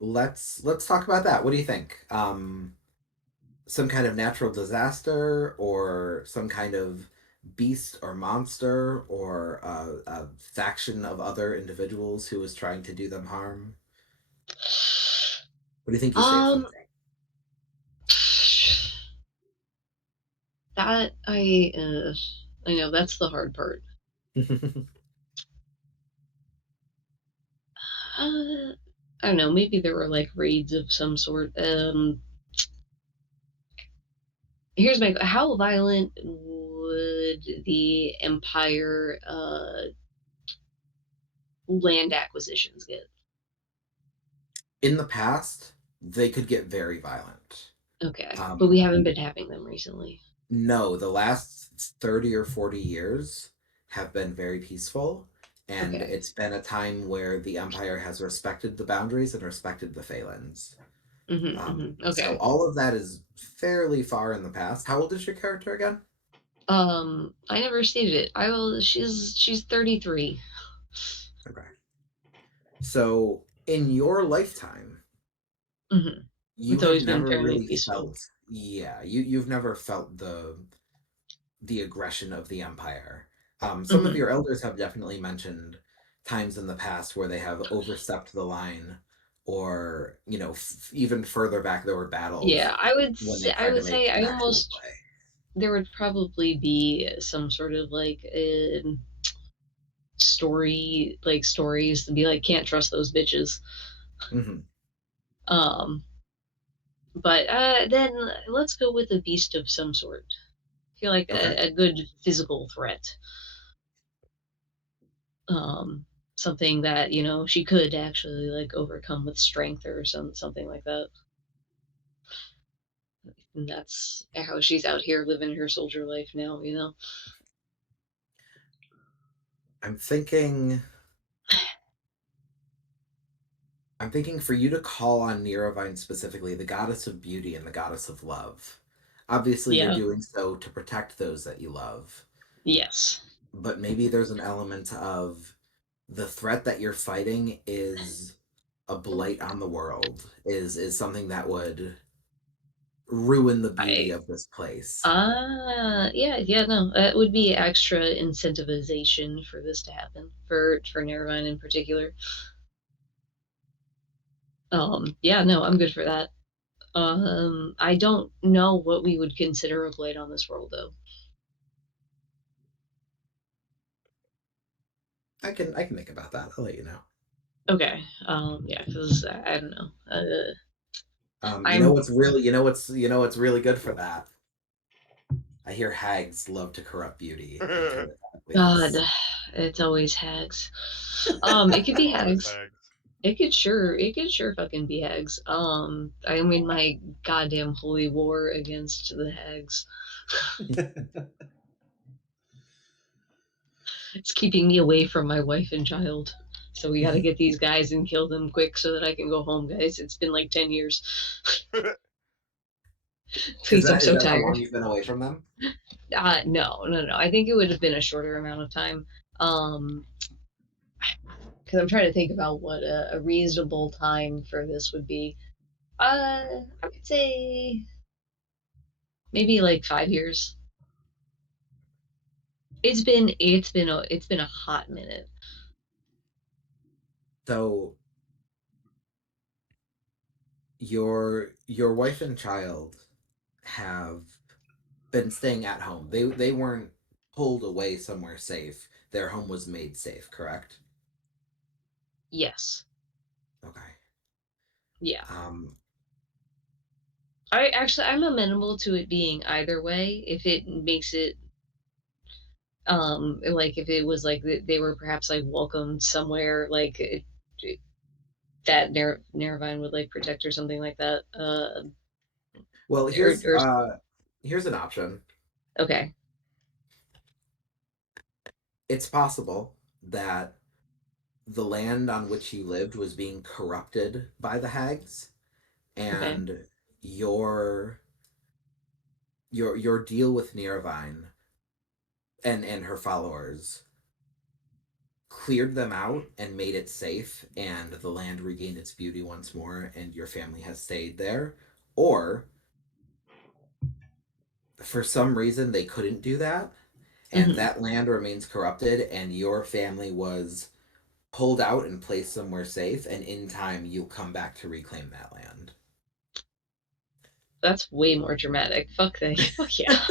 let's talk about that. What do you think? Some kind of natural disaster or some kind of beast or monster or a faction of other individuals who was trying to do them harm? What do you think you saved them Um, that I know that's the hard part. from? Uh, I don't know. Maybe there were like raids of some sort. Here's my how violent would the Empire land acquisitions get? In the past, they could get very violent. Okay, but we Um, haven't been having them recently. no, the last 30 or 40 years have been very peaceful, and Okay. it's been a time where the Empire has respected the boundaries and respected the Faelands. So Okay. all of that is fairly far in the past. How old is your character again? I never stated it. I will. She's 33. Okay. So in your lifetime, Hmm. you It's have always been never fairly really peaceful. felt, yeah, you've never felt the aggression of the Empire. Some of Hmm. your elders have definitely mentioned times in the past where they have overstepped the line, or even further back there were battles Yeah, I would. when they I tried to would make say I an actual almost play. there would probably be some sort of like stories to be like can't trust those bitches. Hmm. Um, but then let's go with a beast of some sort. I feel like Okay. a good physical threat. Um, Something that she could actually like overcome with strength or something like that. And that's how she's out here living her soldier life now. I'm thinking I'm thinking for you to call on Niravine specifically, the goddess of beauty and the goddess of love. Obviously, you're Yeah. doing so to protect those that you love, Yes. but maybe there's an element of the threat that you're fighting is a blight on the world, is something that would ruin the beauty I of this place. yeah, no, that would be extra incentivization for this to happen for Nervine in particular. Yeah, no, I'm good for that. I don't know what we would consider a blade on this world though. I can think about that. I'll let you know. Okay. Yeah, because I don't know. You know I'm what's really good for that. I hear hags love to corrupt beauty and turn it God. uglies. It's always hags. It could be Always hags. hags. It could sure fucking be hags. I mean my goddamn holy war against the hags. It's keeping me away from my wife and child. So we gotta get these guys and kill them quick so that I can go home, guys. It's been like 10 years. Is Please, I'm that is so that how tired. long you've been away from them? No, no, no. I think it would have been a shorter amount of time. Um, because I'm trying to think about what a reasonable time for this would be. I would say maybe like 5 years. It's been a hot minute. So your wife and child have been staying at home. They weren't pulled away somewhere safe. Their home was made safe, correct? Yes. Okay. Yeah. Um, I'm amenable to it being either way if it makes it like if it was like they were perhaps like welcomed somewhere like that Narrowvine would like protect or something like that. well, Or here's an option. okay. It's possible that the land on which you lived was being corrupted by the hags, Okay. and your your deal with Nearvine and her followers cleared them out and made it safe, and the land regained its beauty once more, and your family has stayed there. Or for some reason they couldn't do that, and Hmm. that land remains corrupted, and your family was pulled out and placed somewhere safe, and in time you'll come back to reclaim that land. That's way more dramatic. Fuck that. Fuck yeah.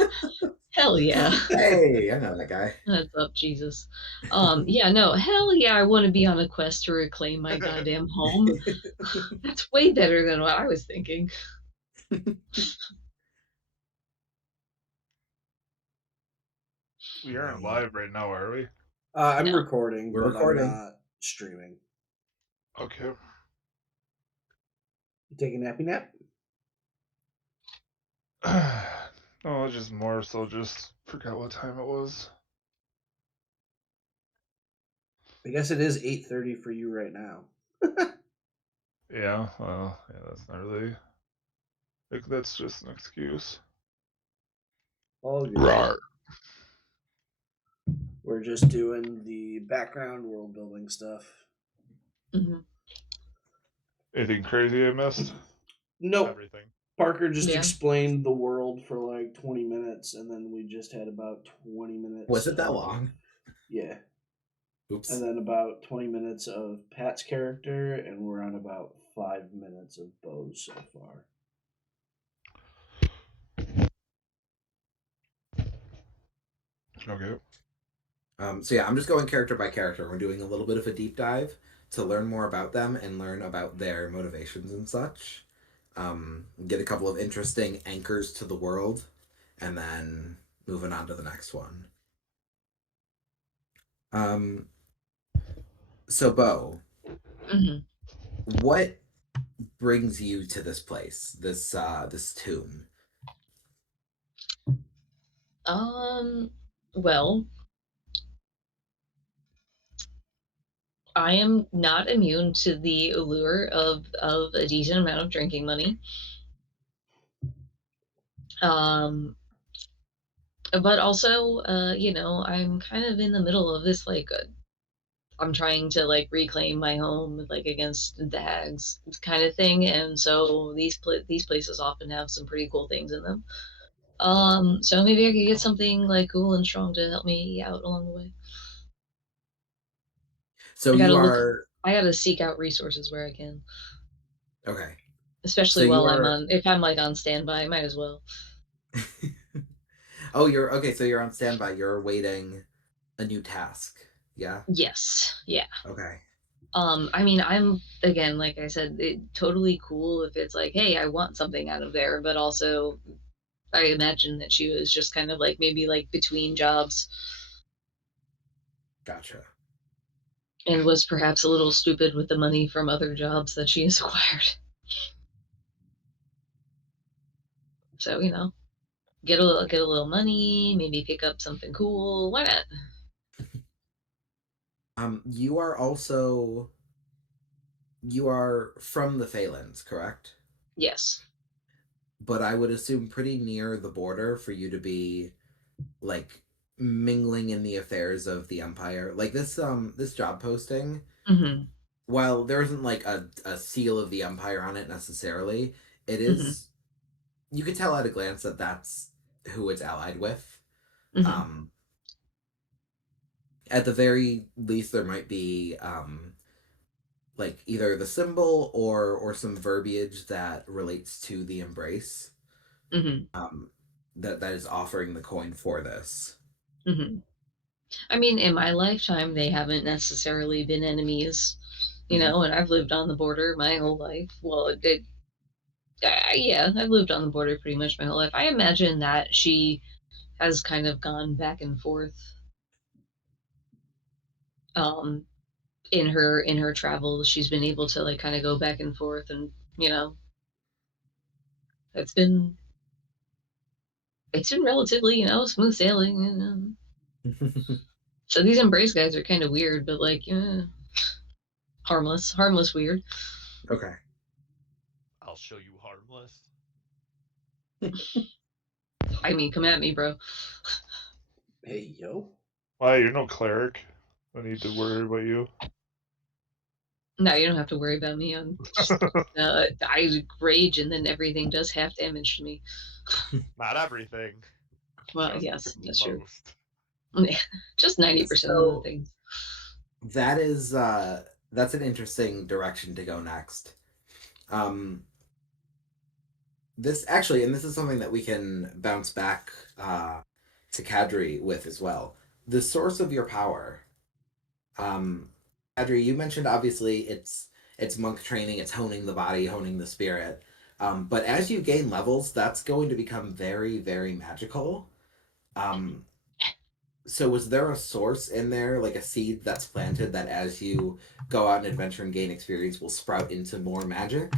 Hell yeah. Hey, I know that guy. That's up, Jesus. Yeah, no, hell yeah, I want to be on a quest to reclaim my goddamn home. That's way better than what I was thinking. We aren't Right. live right now, are we? I'm No. recording, We're but I'm recording. not streaming. Okay. You take a nappy nap? No, it's just more so just forgot what time it was. I guess it is 8:30 for you right now. Yeah, well, yeah, that's not really. That's just an excuse. All good. Rawr. We're just doing the background world building stuff. Hmm. Anything crazy I missed? Nope. Everything. Parker just Yeah. explained the world for like 20 minutes, and then we just had about 20 minutes. Was it that of- long? Yeah. Oops. And then about 20 minutes of Pat's character, and we're on about 5 minutes of Bo's so far. Okay. So yeah, I'm just going character by character. We're doing a little bit of a deep dive to learn more about them and learn about their motivations and such. Get a couple of interesting anchors to the world, and then moving on to the next one. Um, so Bo, Hmm. what brings you to this place, this tomb? Well, I am not immune to the allure of a decent amount of drinking money. Um, but also, I'm kind of in the middle of this like I'm trying to like reclaim my home like against the hags kind of thing, and so these places often have some pretty cool things in them. So maybe I could get something like cool and strong to help me out along the way. So I you gotta look. are I gotta seek out resources where I can, okay. So especially you while I'm are on. If I'm like on standby, I might as well. oh, you're okay. So you're on standby. You're awaiting a new task. Yeah. Yes. Yeah. Okay. I mean, I'm again, like I said, totally cool if it's like, hey, I want something out of there, but also I imagine that she was just kind of like maybe like between jobs Gotcha. and was perhaps a little stupid with the money from other jobs that she has acquired. So, get a little money, maybe pick up something cool. Why not? You are also you are from the Faelands, correct? Yes. But I would assume pretty near the border for you to be like mingling in the affairs of the Empire. Like this job posting, Mm-hmm. while there isn't like a seal of the Empire on it necessarily, it Mm-hmm. is you could tell at a glance that that's who it's allied with. Mm-hmm. Um at the very least, there might be like either the symbol or some verbiage that relates to the embrace Hmm. um, that is offering the coin for this. Hmm. I mean, in my lifetime, they haven't necessarily been enemies, and I've lived on the border my whole life. Well, yeah, I've lived on the border pretty much my whole life. I imagine that she has kind of gone back and forth, um, in her travels. She's been able to like kind of go back and forth, and you know, it's been it's been relatively, smooth sailing. So these embrace guys are kind of weird, but like, harmless weird. Okay. I'll show you harmless. I mean, come at me, bro. Hey, yo. Why, you're no cleric. I need to worry about you. No, you don't have to worry about me. I'm just, I rage and then everything does half damage to me. Not everything. Well, Just yes, that's true. most. Just 90% of the So things. that is that's an interesting direction to go next. Um, this actually, and this is something that we can bounce back to Kadri with as well. The source of your power. Um, Kadri, you mentioned obviously it's monk training, it's honing the body, honing the spirit. But as you gain levels, that's going to become very, very magical. Um, so was there a source in there, like a seed that's planted that as you go out and adventure and gain experience will sprout into more magic?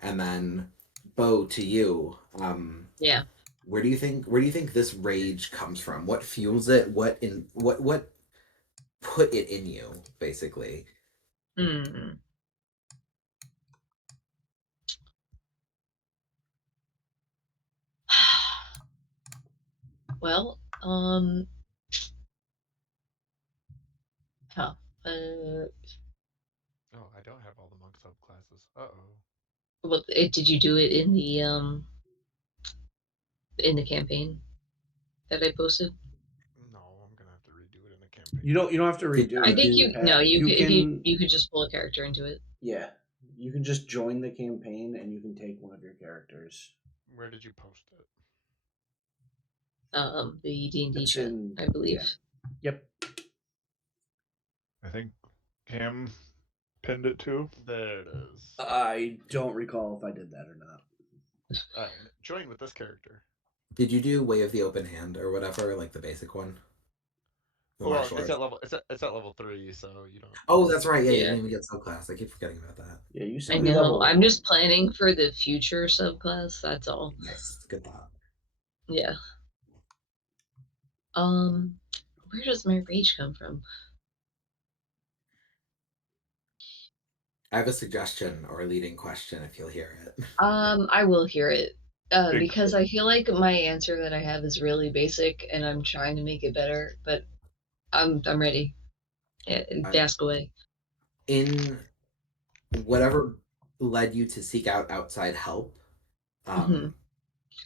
And then Bo, to you, Yeah. where do you think this rage comes from? What fuels it? What put it in you, basically? Hmm. Well, huh. Uh, Oh, I don't have all the monk subclasses. Uh-oh. well, did you do it in the campaign that I posted? No, I'm gonna have to redo it in the campaign. You don't have to Did redo I it. think you no, you You could if you can you could just pull a character into it. yeah. You can just join the campaign and you can take one of your characters. Where did you post it? The D&D It's chat, in I believe. yeah. Yep. I think Cam pinned it too. There it is. I don't recall if I did that or not. Join with this character. did you do Way of the Open Hand or whatever, like the basic one? The Well, martial it's arts. at level. It's at level 3, so you don't. Oh, that's right. Yeah, you Yeah, didn't even get subclass. I keep forgetting about that. Yeah, you I still need know. level I'm 1. just planning for the future subclass. That's all. Nice, good thought. Yeah. Um, where does my rage come from? I have a suggestion or a leading question if you'll hear it. I will hear it. Big Because I feel like my answer that I have is really basic, and I'm trying to make it better. But I'm ready. Ask away. In whatever led you to seek out outside help, Hmm. um,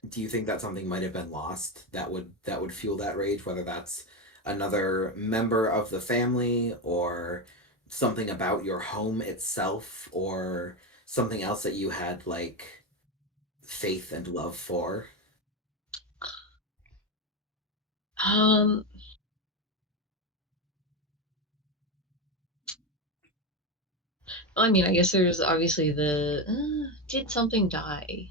do you think that something might have been lost that would fuel that rage? Whether that's another member of the family or something about your home itself or something else that you had like faith and love for? Um, well, I mean, I guess there's obviously the did something die?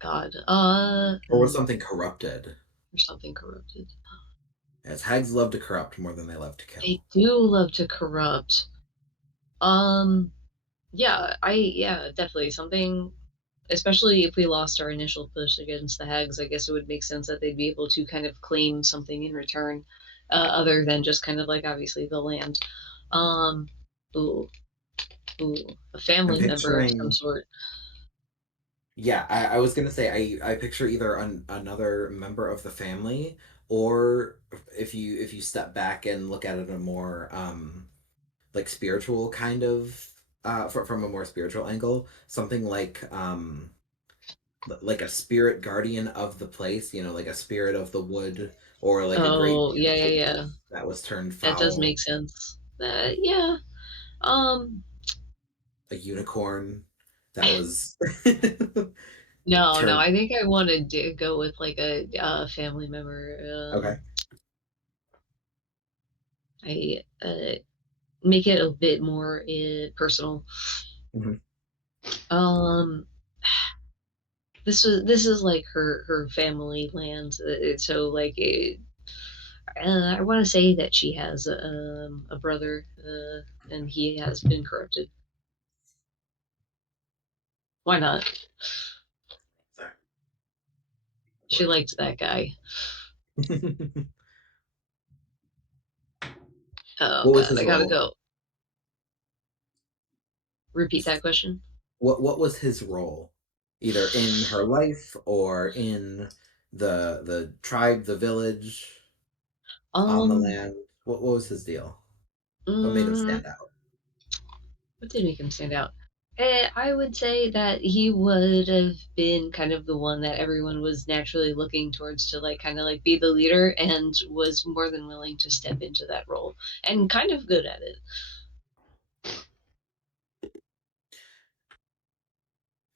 God, Or was something corrupted? or something corrupted. As hags love to corrupt more than they love to They kill. do love to corrupt. Um, yeah, definitely something. Especially if we lost our initial push against the hags, I guess it would make sense that they'd be able to kind of claim something in return, other than just kind of like obviously the land. Um, ooh, ooh, a I'm family member of some picturing, sort. yeah, I was gonna say I picture either another member of the family, or if you step back and look at it a more like spiritual kind of from a more spiritual angle, something like like a spirit guardian of the place, like a spirit of the wood, or like a great Oh, yeah, yeah, yeah. that was turned That does foul, make sense. Yeah. a unicorn that was No, turned. I think I wanted to go with like a family member. Okay. I make it a bit more personal. Mhm. Um, this is like her family land, so like I want to say that she has a brother, and he has been corrupted. Why not? Sorry. She liked that guy. Oh What was God, his I gotta role? go. Repeat that question. What was his role, either in her life or in the tribe, the village, on the Um, land? What was his deal? What made him mm, stand out? what did make him stand out? I would say that he would have been kind of the one that everyone was naturally looking towards to like kind of like be the leader and was more than willing to step into that role and kind of good at it.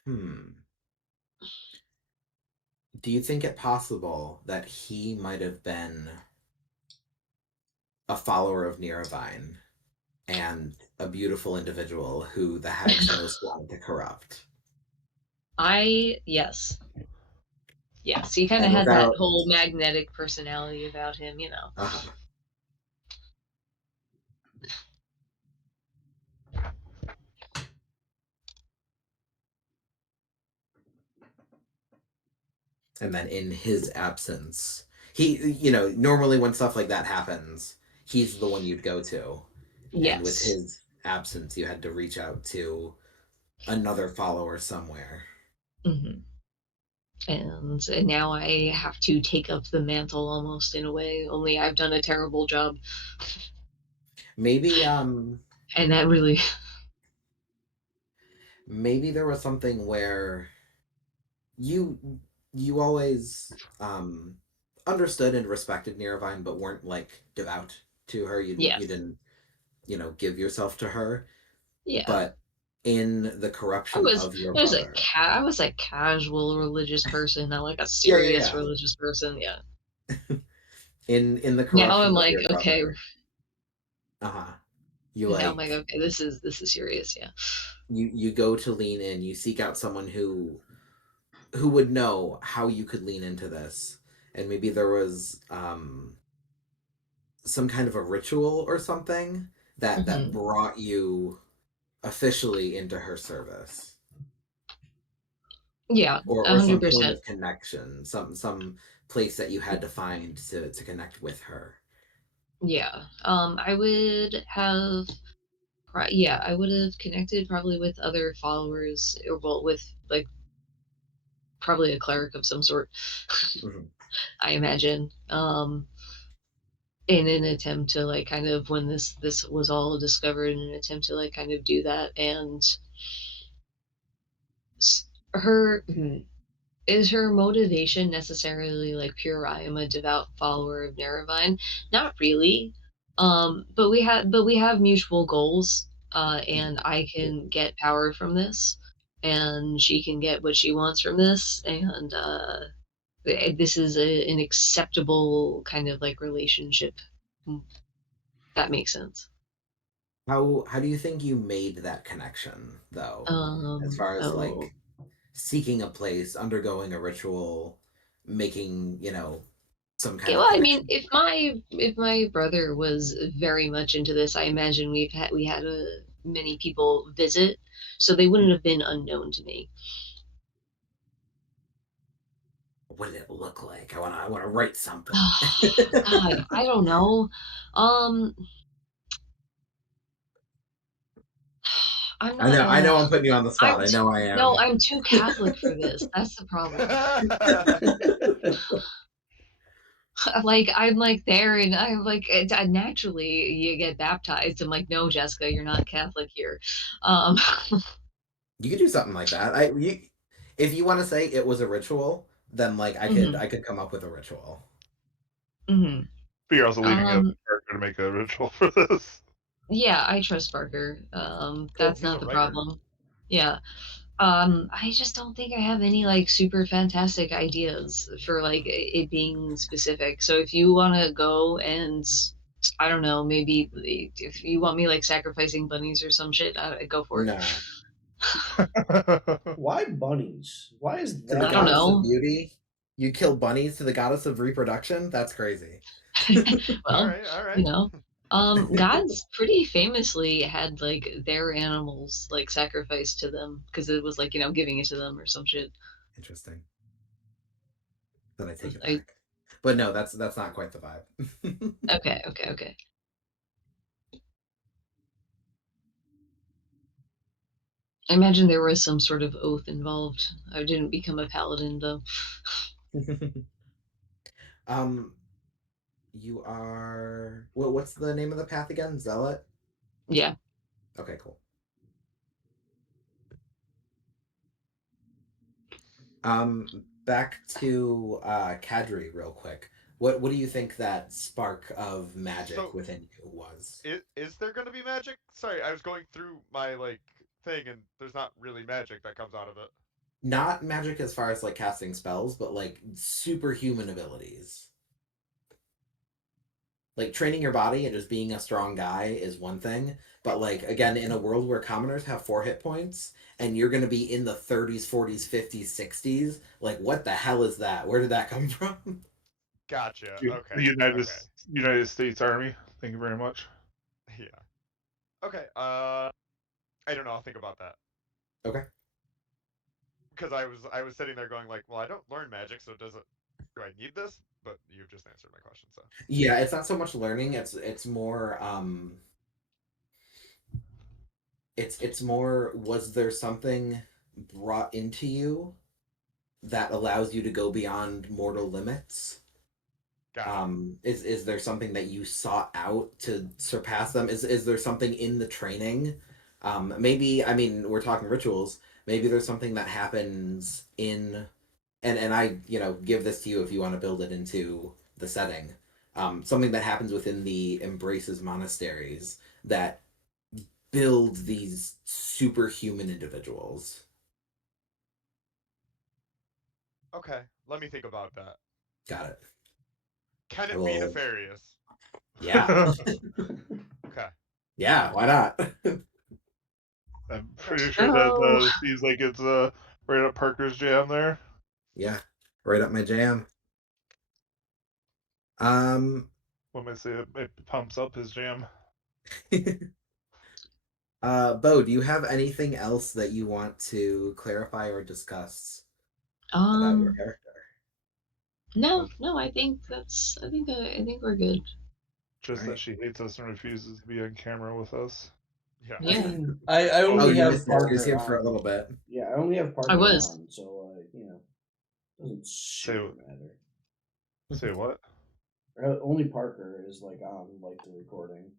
Hmm. Do you think it possible that he might have been a follower of Niravine and a beautiful individual who the hags most wanted to corrupt? Yes. Yes, he kind of And had that without, whole magnetic personality about him. uh and then in his absence, normally when stuff like that happens, he's the one you'd go to. And with Yes. his absence, you had to reach out to another follower somewhere. hmm and now I have to take up the mantle almost in a way. Only I've done a terrible job, Maybe and that really. maybe there was something where you you always understood and respected Niravine, but weren't like devout to her. You Yes. didn't, give yourself to her. Yeah. But in the I corruption was of your I was a brother. I was a casual religious person, not like a Yeah, serious yeah, religious person. Yeah. yeah. In the Now I'm corruption of like, your okay. brother. Uh-huh. You Now I'm like, like okay, this is serious. Yeah. you go to lean in, you seek out someone who would know how you could lean into this. And maybe there was some kind of a ritual or something that hmm brought you officially into her service, Yeah. or some point 100%. of connection, some place that you had to find to connect with her. Yeah. I would have. Yeah, I would have connected probably with other followers, or well, with like probably a cleric of some sort. Mhm. I imagine. In an attempt to like kind of when this was all discovered, in an attempt to like kind of do that, and her is her motivation necessarily like pure I am a devout follower of Neravine? Not really. But we have mutual goals, and Mhm. I can get power from this, and she can get what she wants from this, and this is an acceptable kind of like relationship. Mm, That makes sense. How do you think you made that connection, though, as far as Oh, like seeking a place, undergoing a ritual, making, some yeah, kind of well, I mean, connection? if my brother was very much into this, I imagine we had many people visit, so they wouldn't have been unknown to me. What did it look like? I want to write something. God, I don't know. Um, I'm not. I know I'm putting you on the I'm spot. I know I no, am. I'm too Catholic for this. That's the problem. Like I'm like there, and I'm like naturally you get baptized. I'm like, no, Jessica, you're not Catholic here. Um, You could do something like that. If you want to say it was a ritual, then like Mhm. I could come up with a ritual. Hmm. But you're also leaving it up to Um, Parker to make a ritual for this. yeah, I trust Parker. Cool. That's He's not a the writer. problem. Yeah. I just don't think I have any like super fantastic ideas for like it being specific. So if you want to go and I don't know, maybe if you want me like sacrificing bunnies or some shit, go for it. No. Why bunnies? Why is To the I that? don't goddess of know. beauty? You kill bunnies to the goddess of reproduction? That's crazy. All Well, right, all you right. know, gods pretty famously had like their animals like sacrificed to them because it was like giving it to them or some shit. Interesting. Then I take it I back. But no, that's not quite the vibe. Okay, okay, okay. I imagine there was some sort of oath involved. I didn't become a paladin though. um, you are what's the name of the path again? Zealot? Yeah. Okay, cool. Back to Kadri real quick. What do you think that spark of magic So, within you was? is there gonna be magic? Sorry, I was going through my like thing, and there's not really magic that comes out of it. Not magic as far as like casting spells, but like superhuman abilities. Like training your body and just being a strong guy is one thing, but like again, in a world where commoners have 4 hit points and you're going to be in the 30s, 40s, 50s, 60s, like what the hell is that? Where did that come from? Gotcha. The Okay. Okay. United States Army. Thank you very much. Yeah. Okay. I don't know. I'll think about that Okay. because I was sitting there going like, well, I don't learn magic, so does it? Do I need this? But you've just answered my question, so Yeah, it's not so much learning, it's more it's more, was there something brought into you that allows you to go beyond mortal limits? got it. Is there something that you sought out to surpass them? Is there something in the training? Maybe, I mean, we're talking rituals. Maybe there's something that happens in, and I, give this to you if you want to build it into the setting. Something that happens within the Embraces monasteries that build these superhuman individuals. Okay. Let me think about that. Got it. Can I it be will. nefarious? Yeah. Okay. Yeah. Why not? I'm Okay. pretty sure that Oh, seems like it's right up Parker's jam there. Yeah. Right up my jam. Um. What am I say? It pumps up his jam. Bo, do you have anything else that you want to clarify or discuss about your um, character? no, That's no. I think we're good. All just that right. she hates us and refuses to be on camera with us. Yeah. I Yeah, mean, I Oh, only you have missed it. She was Parker here for a on. little bit. Yeah, I only have I Parker was. on, so doesn't Say super matter. say what? Only Parker is like on like the recording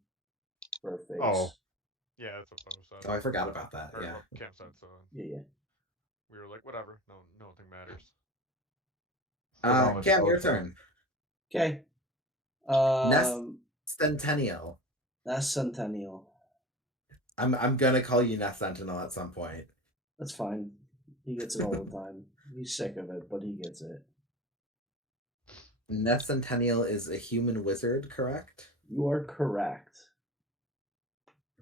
for a Oh, face. Yeah, that's what Bo said, Oh, I forgot about that. or Yeah. what Cam said. So Yeah, yeah. we were like, whatever. No, nothing matters. still going with Cam, your Belichick. turn. Okay. Nest Um, Centennial. that's Centennial. I'm gonna call you Nest Sentinel at some point. That's fine. He gets it all the time. He's sick of it, but he gets it. Nest Centennial is a human wizard, correct? You are correct.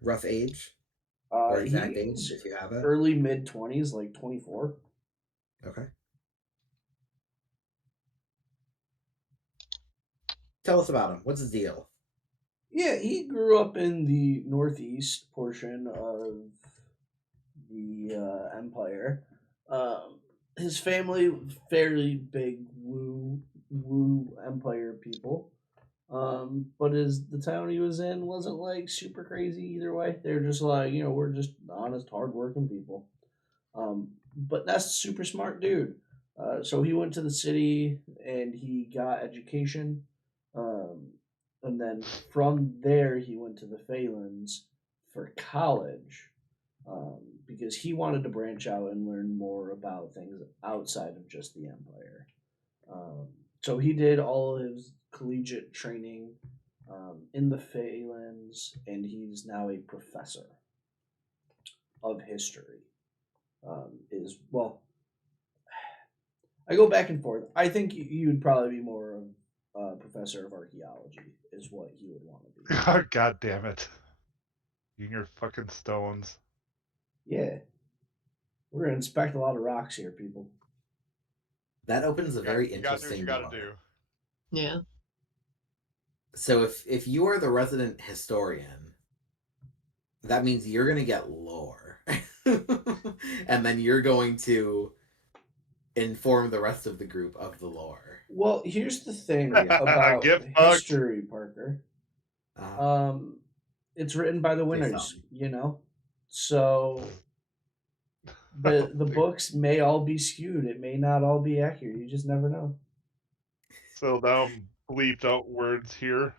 Rough age or exact age, He's if you have it. early mid-20s, like 24. Okay. Tell us about him. What's his deal? Yeah, he grew up in the northeast portion of the empire. His family fairly big woo empire people. But the town he was in wasn't like super crazy either way. They're just like, we're just honest, hardworking people. But that's a super smart dude. So he went to the city and he got education. Um, and then from there he went to the Faelands for college. because he wanted to branch out and learn more about things outside of just the Empire. Um, so he did all of his collegiate training in the Faelands, and he's now a professor of history. Is well, I go back and forth. I think you would probably be more of a professor of archaeology, is what he would want to be. God damn it. You and your fucking stones. Yeah, we're gonna inspect a lot of rocks here, people. That opens a very You gotta do what you interesting gotta door. do. Yeah. So if you are the resident historian, that means you're gonna get lore, and then you're going to inform the rest of the group of the lore. Well, here's the thing about Get fucked. history, Parker. Uh, It's written by the Say winners, something. you know. So the books may all be skewed. It may not all be accurate. You just never know. So down bleeped out words here.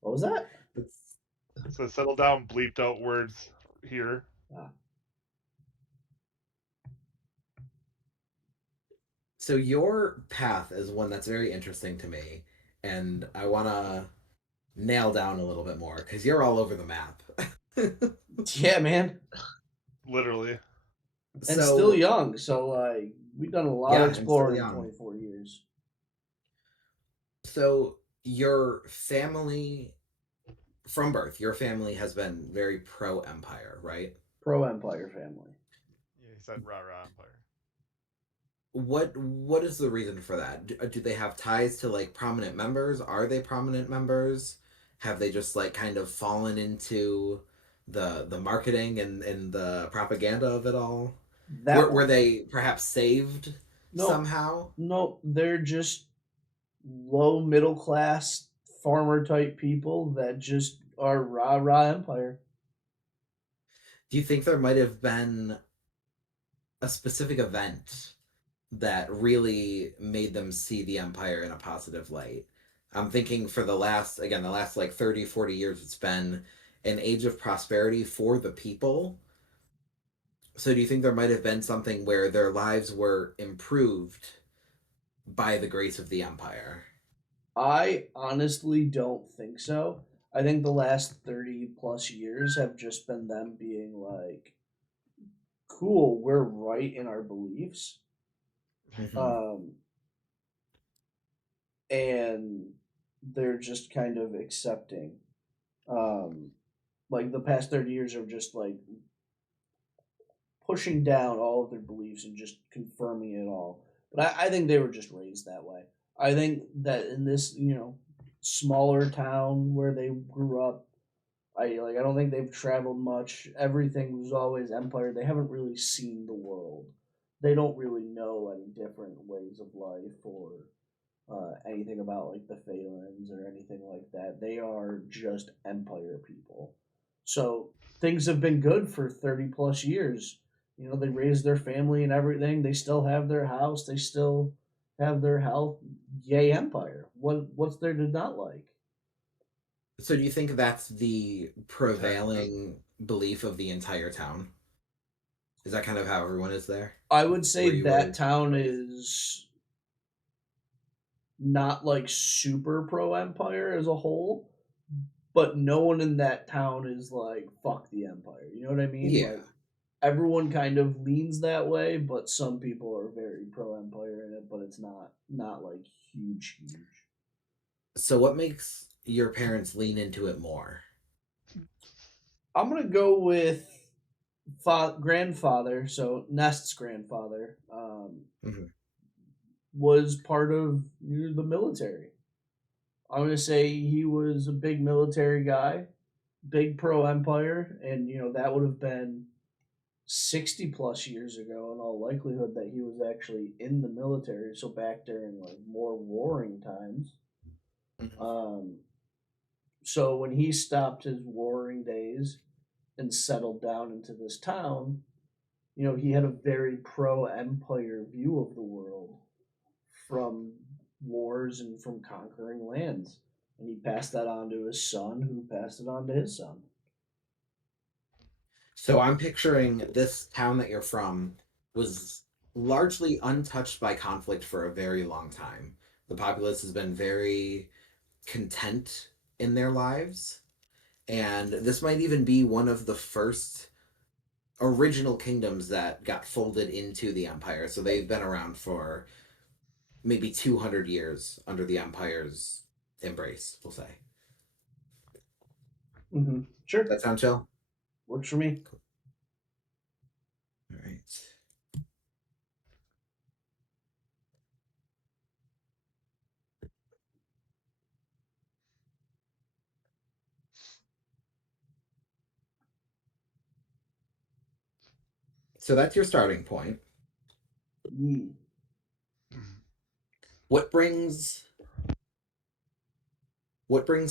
What was that? it's- So settle down bleeped out words here. Ah. So your path is one that's very interesting to me, and I want to nail down a little bit more because you're all over the map. Yeah, man. Literally. And still young, so like we've done a lot Yeah, of and still exploring in young. 24 years. So your family, from birth, your family has been very pro Empire, right? Pro Empire family. Yeah, he said rah rah Empire. What is the reason for that? Do they have ties to like prominent members? Are they prominent members? Have they just like kind of fallen into the marketing and the propaganda of it all? That Were they perhaps saved no, somehow? no, they're just low middle class farmer type people that just are rah rah Empire. Do you think there might have been a specific event that really made them see the Empire in a positive light? I'm thinking for the last like 30, 40 years, it's been an age of prosperity for the people. So do you think there might have been something where their lives were improved by the grace of the Empire? I honestly don't think so. I think the last 30 plus years have just been them being like, cool, we're right in our beliefs. Mm-hmm. Um, and they're just kind of accepting. Um, like the past 30 years of just like pushing down all of their beliefs and just confirming it all. But I think they were just raised that way. I think that in this, smaller town where they grew up, I don't think they've traveled much. Everything was always Empire. They haven't really seen the world. They don't really know any different ways of life or anything about like the Faelands or anything like that. They are just Empire people. So things have been good for 30 plus years. They raised their family and everything. They still have their house. They still have their health. Yay, Empire. What's there to not like? So do you think that's the prevailing belief of the entire town? Is that kind of how everyone is there? I would Where say you that were town raised? is not like super pro Empire as a whole, but no one in that town is like fuck the Empire. You know what I mean? Yeah. Like everyone kind of leans that way, but some people are very pro Empire in it, but it's not like huge. So what makes your parents lean into it more? I'm gonna go with grandfather. So Nest's grandfather Mhm. was part of the military. I'm gonna say he was a big military guy, big pro Empire, and that would have been 60 plus years ago in all likelihood that he was actually in the military, so back during like more warring times. Mhm. So when he stopped his warring days and settled down into this town, he had a very pro empire view of the world from wars and from conquering lands, and he passed that on to his son, who passed it on to his son. So I'm picturing this town that you're from was largely untouched by conflict for a very long time. The populace has been very content in their lives, and this might even be one of the first original kingdoms that got folded into the empire. So they've been around for maybe 200 years under the empire's embrace, we'll say. Sure, That sound chill? works for me. All right. So that's your starting point. Yeah. What brings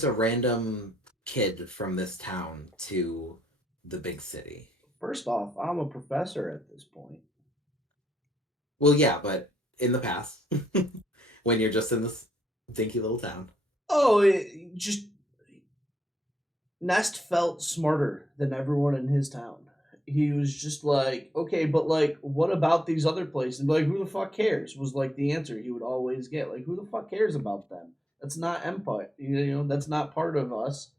a random kid from this town to the big city? First off, I'm a professor at this point. Well, yeah, but in the past, when you're just in this dinky little town. Oh, just Nest felt smarter than everyone in his town. He was just like, okay, but like, what about these other places? And be like, who the fuck cares? Was like the answer he would always get. Like, who the fuck cares about them? That's not Empire. You know, that's not part of us.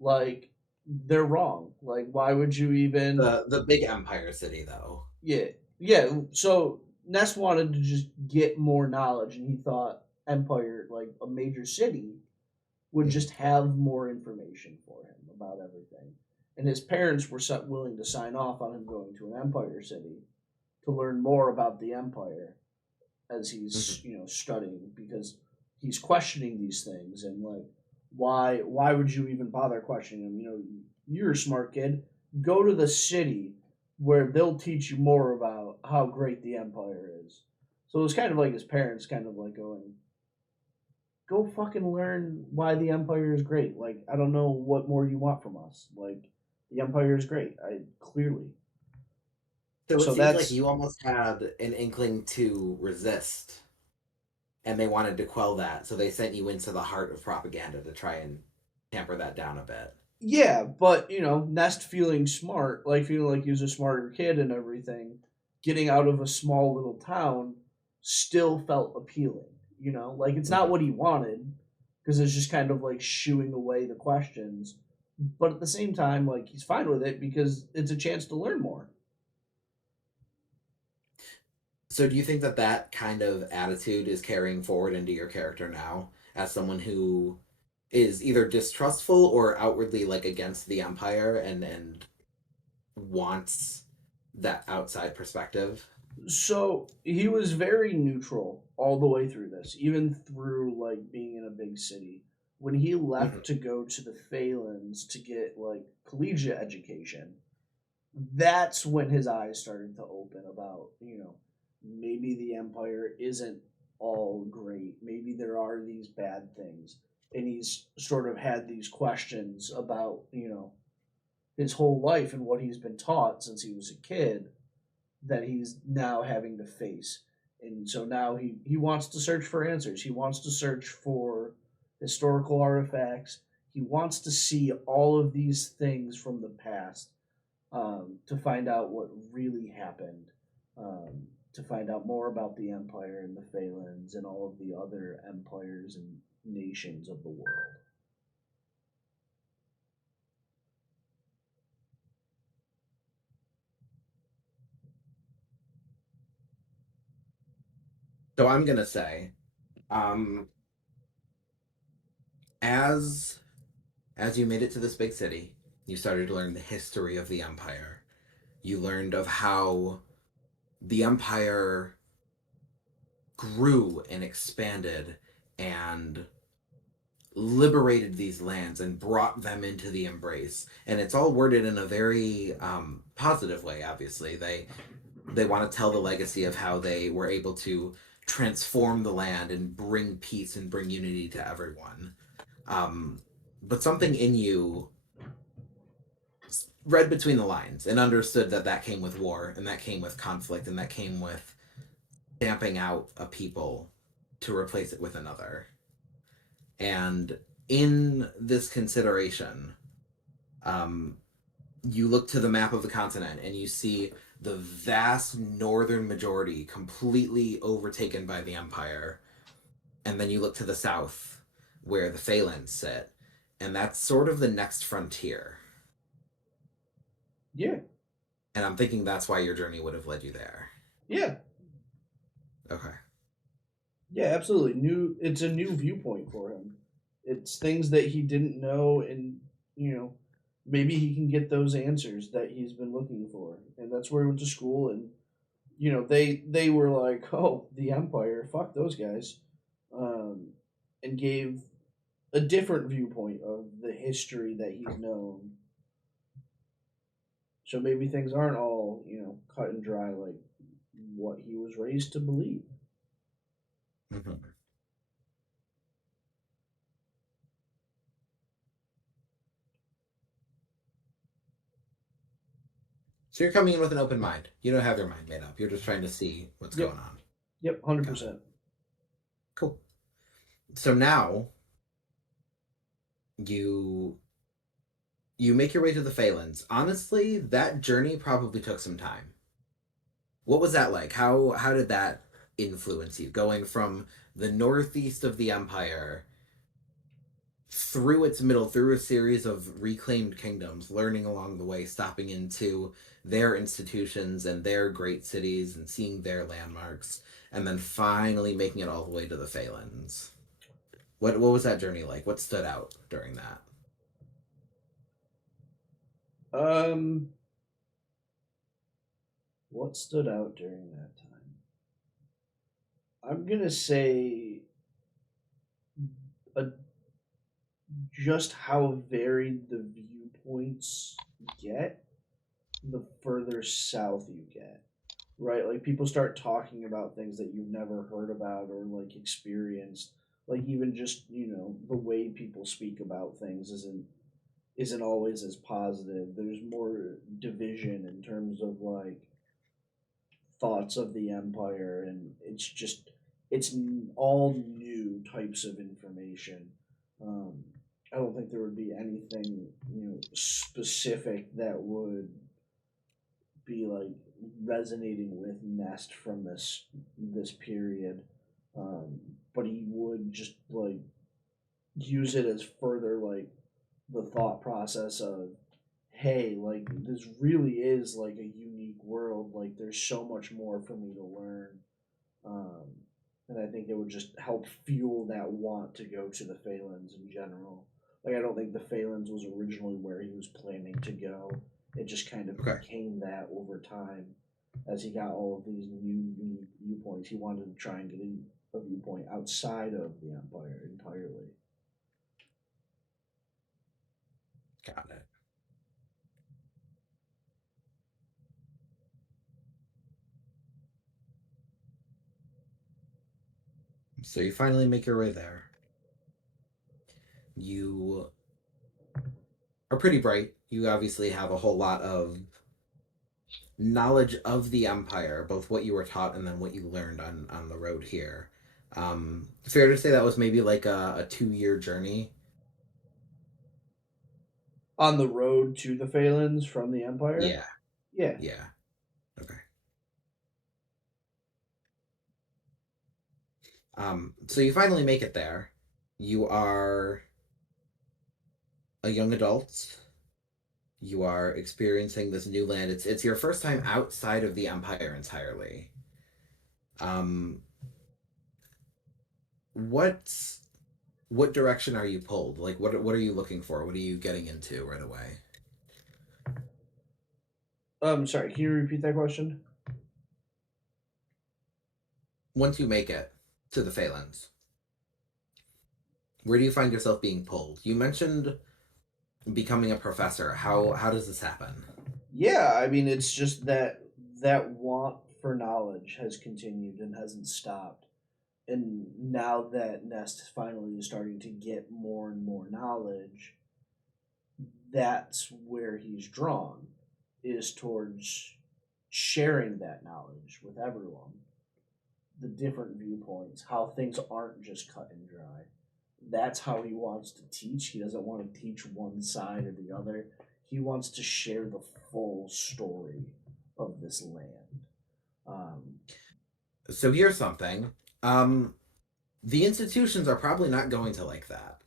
Like, they're wrong. Like, why would you even? The big empire city, though. Yeah, yeah. So Ness wanted to just get more knowledge, and he thought Empire, like a major city, would just have more information for him about everything. And his parents were willing to sign off on him going to an Empire city to learn more about the Empire as he's studying, because he's questioning these things, and like, why would you even bother questioning him? You're a smart kid. Go to the city where they'll teach you more about how great the Empire is. So it was kind of like his parents kind of like going, go fucking learn why the Empire is great. Like, I don't know what more you want from us. Like, the Empire is great. I clearly. So it So seems like that's you almost had an inkling to resist, and they wanted to quell that, so they sent you into the heart of propaganda to try and tamper that down a bit. yeah, but Nest feeling smart, like feeling like he was a smarter kid and everything, getting out of a small little town still felt appealing. Like it's not Mhm. what he wanted, because it's just kind of like shooing away the questions. But at the same time, like he's fine with it because it's a chance to learn more. So do you think that that kind of attitude is carrying forward into your character now as someone who is either distrustful or outwardly like against the empire and wants that outside perspective? So he was very neutral all the way through this, even through like being in a big city. When he Mhm. left to go to the Faelands to get like collegiate education, that's when his eyes started to open about, maybe the Empire isn't all great. Maybe there are these bad things. And he's sort of had these questions about, his whole life and what he's been taught since he was a kid that he's now having to face. And so now he wants to search for answers. He wants to search for historical artifacts. He wants to see all of these things from the past, to find out what really happened, to find out more about the Empire and the Faelands and all of the other empires and nations of the world. So I'm gonna say, um, as as you made it to this big city, you started to learn the history of the empire. You learned of how the empire grew and expanded and liberated these lands and brought them into the embrace. And it's all worded in a very positive way. Obviously, they want to tell the legacy of how they were able to transform the land and bring peace and bring unity to everyone. Um, but something in you read between the lines and understood that that came with war and that came with conflict and that came with stamping out a people to replace it with another. And in this consideration, um, you look to the map of the continent and you see the vast northern majority completely overtaken by the Empire. And then you look to the south where the Faelands sit, and that's sort of the next frontier. Yeah, And I'm thinking that's why your journey would have led you there. yeah, Okay. yeah. Absolutely. It's a new viewpoint for him. It's things that he didn't know, and maybe he can get those answers that he's been looking for. And that's where he went to school. And they were like, oh, the Empire, fuck those guys, um, and gave a different viewpoint of the history that he's known. So maybe things aren't all, cut and dry like what he was raised to believe. Mm-hmm. So you're coming in with an open mind. You don't have your mind made up. You're just trying to see what's Yep. going on. Yep, 100%. Cool. So now you make your way to the Phalanx. Honestly, that journey probably took some time. What was that like? How did that influence you going from the northeast of the empire through its middle, through a series of reclaimed kingdoms, learning along the way, stopping into their institutions and their great cities and seeing their landmarks, and then finally making it all the way to the Phalanx? What was that journey like? What stood out during that? Um, what stood out during that time? I'm gonna say a, just how varied the viewpoints get the further south you get. Right? Like people start talking about things that you've never heard about or like experienced. Like even just, the way people speak about things isn't always as positive. There's more division in terms of like thoughts of the empire, and all new types of information. Um, I don't think there would be anything specific that would be like resonating with Nest from this period. Um, but he would just like use it as further like the thought process of, hey, like this really is like a unique world. Like there's so much more for me to learn. Um, and I think it would just help fuel that want to go to the Phalanx in general. Like I don't think the Phalanx was originally where he was planning to go. It just kind of Okay. became that over time as he got all of these new unique viewpoints. He wanted to try and get a viewpoint outside of the Empire entirely. Got it. So you finally make your way there. You are pretty bright. You obviously have a whole lot of knowledge of the empire, both what you were taught and then what you learned on the road here. Fair to say that was maybe like a 2-year journey. On the road to the Phalanx from the Empire? Yeah, Yeah. yeah. Okay. So you finally make it there. You are a young adult. You are experiencing this new land. It's your first time outside of the empire entirely. Um, what what direction are you pulled? Like what are you looking for? What are you getting into right away? Sorry, can you repeat that question? Once you make it to the Phalanx, where do you find yourself being pulled? You mentioned becoming a professor. How does this happen? Yeah, I mean it's just that want for knowledge has continued and hasn't stopped. And now that Nest finally is starting to get more and more knowledge, that's where he's drawn, is towards sharing that knowledge with everyone. The different viewpoints, how things aren't just cut and dry. That's how he wants to teach. He doesn't want to teach one side or the other. he wants to share the full story of this land. Um, So here's something. The institutions are probably not going to like that.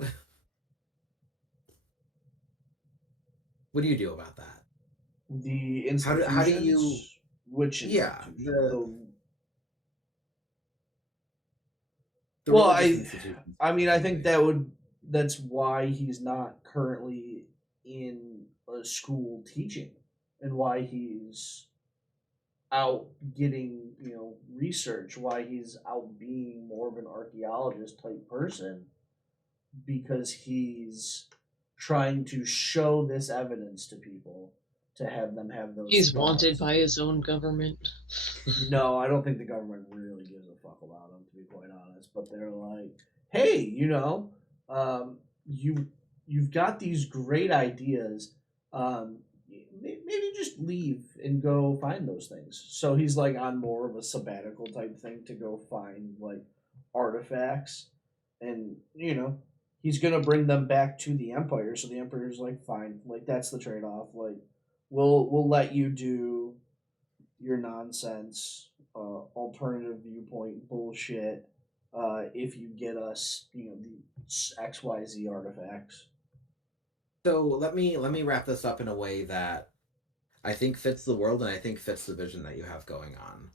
What do you do about that? the How do you institutions, which yeah, institution? the Well, religious I, institutions I mean, I think specifically. that's why he's not currently in a school teaching, and why he's out getting research, why he's out being more of an archaeologist type person, because he's trying to show this evidence to people to have them have those He's wanted thoughts. by his own government. No, I don't think the government really gives a fuck about him, to be quite honest. But they're like, hey, um, you you've got these great ideas. Maybe just leave and go find those things. So he's like on more of a sabbatical type thing to go find like artifacts, and he's gonna bring them back to the Empire. So the Emperor's like, fine, like that's the trade off. Like, we'll let you do your nonsense, alternative viewpoint bullshit. If you get us, the XYZ artifacts. So let me wrap this up in a way that I think fits the world and I think fits the vision that you have going on.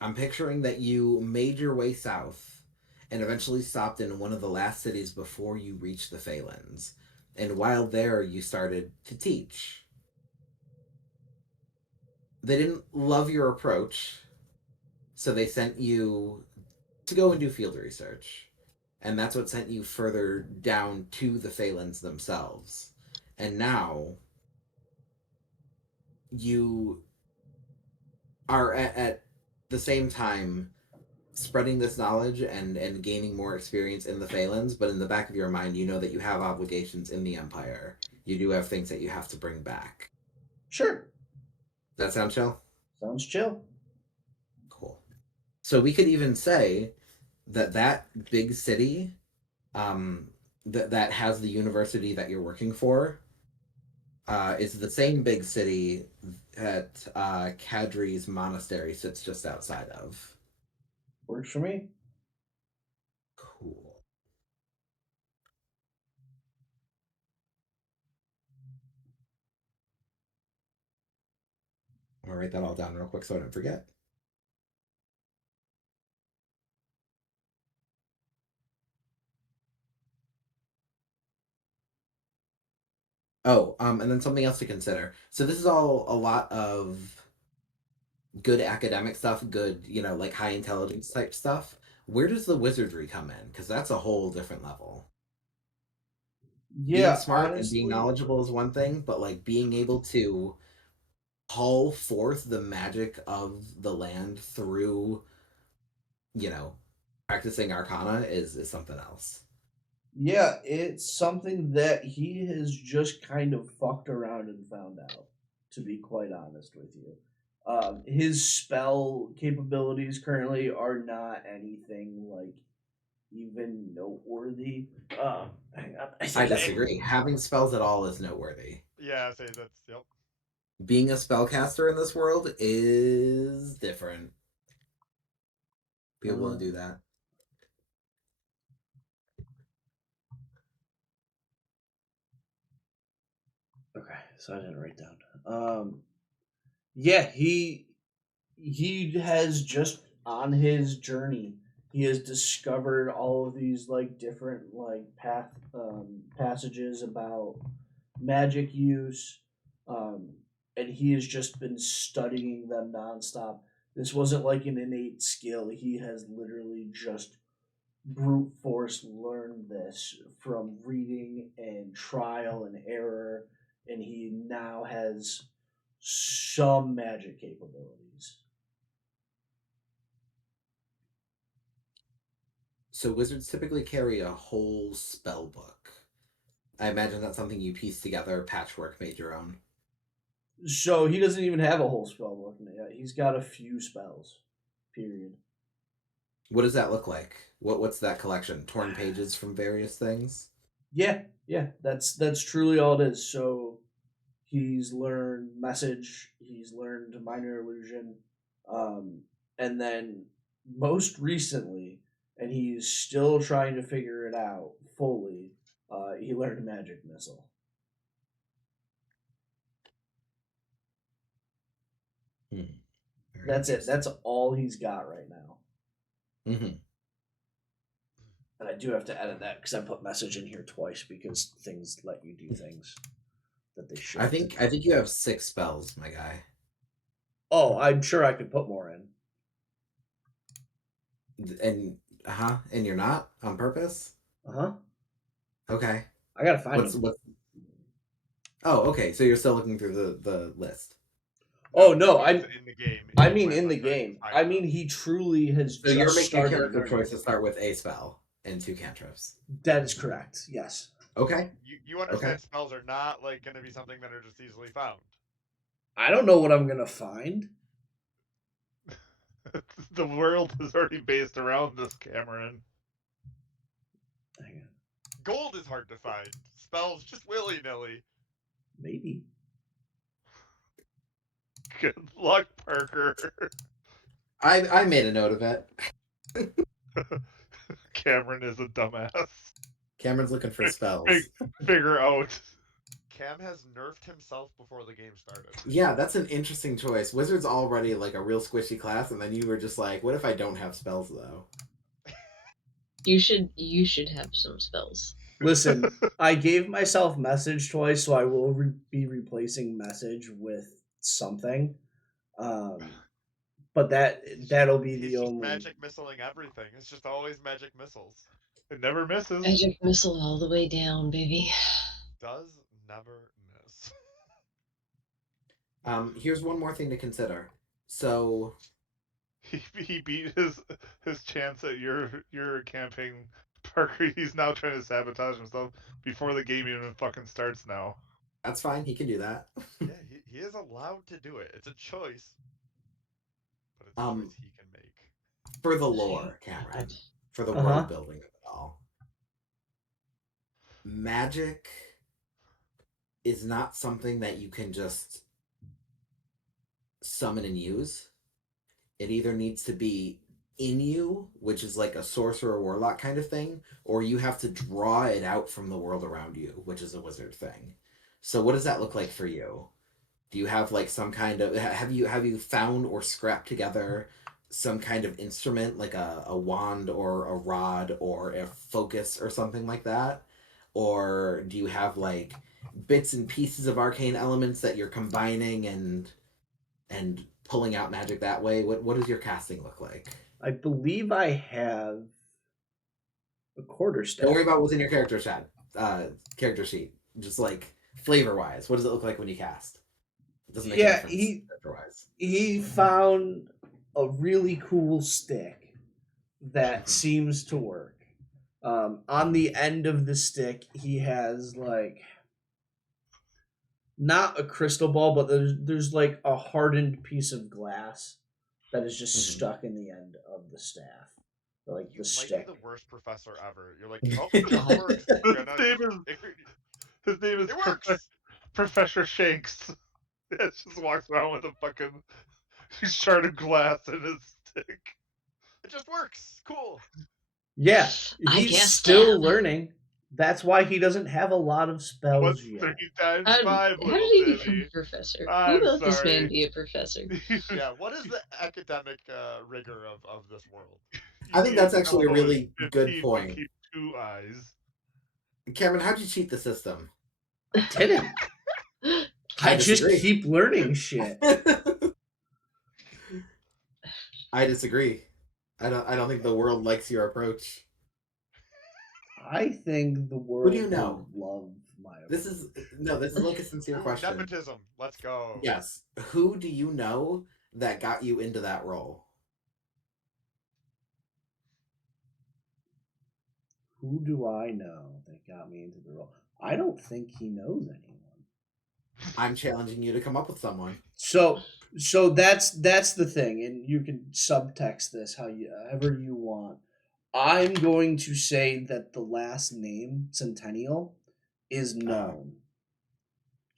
I'm picturing that you made your way south and eventually stopped in one of the last cities before you reached the Faelands. And while there, you started to teach. They didn't love your approach, so they sent you to go and do field research. And that's what sent you further down to the Faelands themselves. And now you are at the same time spreading this knowledge and gaining more experience in the Phalanx, but in the back of your mind, you know that you have obligations in the Empire. You do have things that you have to bring back. Sure. Does that sound chill? Sounds chill. Cool. So we could even say that big city that has the university that you're working for is the same big city that Kadri's monastery sits just outside of. Works for me. Cool. I'm gonna write that all down real quick so I don't forget. Oh, and then something else to consider. So this is all a lot of good academic stuff, good, like high intelligence type stuff. Where does the wizardry come in? Because that's a whole different level. Being Yeah, smart and being honestly. knowledgeable is one thing, but like being able to call forth the magic of the land through, you know, practicing arcana is something else. Yeah, it's something that he has just kind of fucked around and found out, to be quite honest with you. His spell capabilities currently are not anything like even noteworthy. Hang on. I disagree. Having spells at all is noteworthy. Yeah, say that's yep. Being a spellcaster in this world is different. Be able to do that. Okay, so I didn't write down. Yeah, he has just on his journey. He has discovered all of these like different like passages about magic use, um, and he has just been studying them nonstop. This wasn't like an innate skill. He has literally just brute force learned this from reading and trial and error, and he now has some magic capabilities. So wizards typically carry a whole spell book. I imagine that's something you piece together, patchwork, made your own. So he doesn't even have a whole spell book yet. He's got a few spells. Period. What does that look like? What's that collection? Torn pages from various things? Yeah, yeah. That's truly all it is. So He's learned message. He's learned minor illusion, and then most recently, and he's still trying to figure it out fully. He learned magic missile. Very That's it. interesting. That's all he's got right now. Mm-hmm. And I do have to edit that because I put message in here twice because things let you do things that they should. I think you have 6 spells, my guy. Oh, I'm sure I could put more in. And you're not on purpose? Uh-huh. Okay. I gotta find What's them. what? Oh, okay. So you're still looking through the list. Oh no, I mean in the game. I he mean plans in on the trying to game. find I them. mean he truly has So you're just making a started character learning. choice to start with a spell and 2 cantrips. That is correct. Yes. Okay. You understand Okay. spells are not like going to be something that are just easily found. I don't know what I'm gonna find. The world is already based around this, Cameron. Hang on. Gold is hard to find. Spells just willy nilly. Maybe. Good luck, Parker. I made a note of it. Cameron is a dumbass. Cameron's looking for spells. Figure out. Cam has nerfed himself before the game started. Yeah, that's an interesting choice. Wizard's already like a real squishy class, and then you were just like, what if I don't have spells though? You should have some spells. Listen, I gave myself message twice, so I will be replacing message with something. But that'll be He's the just only. magic missiling everything. It's just always magic missiles. It never misses. Magic missile all the way down, baby. Does never miss. Here's one more thing to consider. So He beat his chance at your camping, Parker. He's now trying to sabotage himself before the game even fucking starts now. that's fine. He can do that. Yeah, he is allowed to do it. It's a choice, but it's a choice he can make. For the lore, Cameron, for the Uh-huh. world building of it all, magic is not something that you can just summon and use. It either needs to be in you, which is like a sorcerer warlock kind of thing, or you have to draw it out from the world around you, which is a wizard thing. So what does that look like for you? Do you have like some kind of have you found or scrapped together some kind of instrument like a wand or a rod or a focus or something like that? Or do you have like bits and pieces of arcane elements that you're combining and pulling out magic that way? What does your casting look like? I believe I have a quarterstaff. Don't worry about what's in your character sheet. Just like flavor wise, what does it look like when you cast? It doesn't make a difference character wise. He found a really cool stick that seems to work. On the end of the stick, he has like not a crystal ball, but there's like a hardened piece of glass that is just stuck in the end of the staff. Like You the might stick. be the worst professor ever. You're like, oh, it just works. His name is It works. Professor Shanks. It just walks around with a fucking shard of glass in his stick. It just works. Cool. Yeah, I he's guess still that. learning. That's why he doesn't have a lot of spells What's yet. 3 times How 5, did little he Timmy? become a professor? I'm Who let this sorry. man be a professor? Yeah, what is the academic rigor of this world? I think that's actually a really Elephant good 15 point. would keep 2 eyes. Cameron, how'd you cheat the system? I didn't. I just disagree. keep learning shit. I disagree. I don't think the world likes your approach. I think the world do you know? would love my approach. This is like a sincere Ooh, question. nepotism. Let's go. Yes. Who do you know that got you into that role? Who do I know that got me into the role? I don't think he knows anyone. I'm challenging you to come up with someone. So that's the thing, and you can subtext this however you want. I'm going to say that the last name Centennial is known.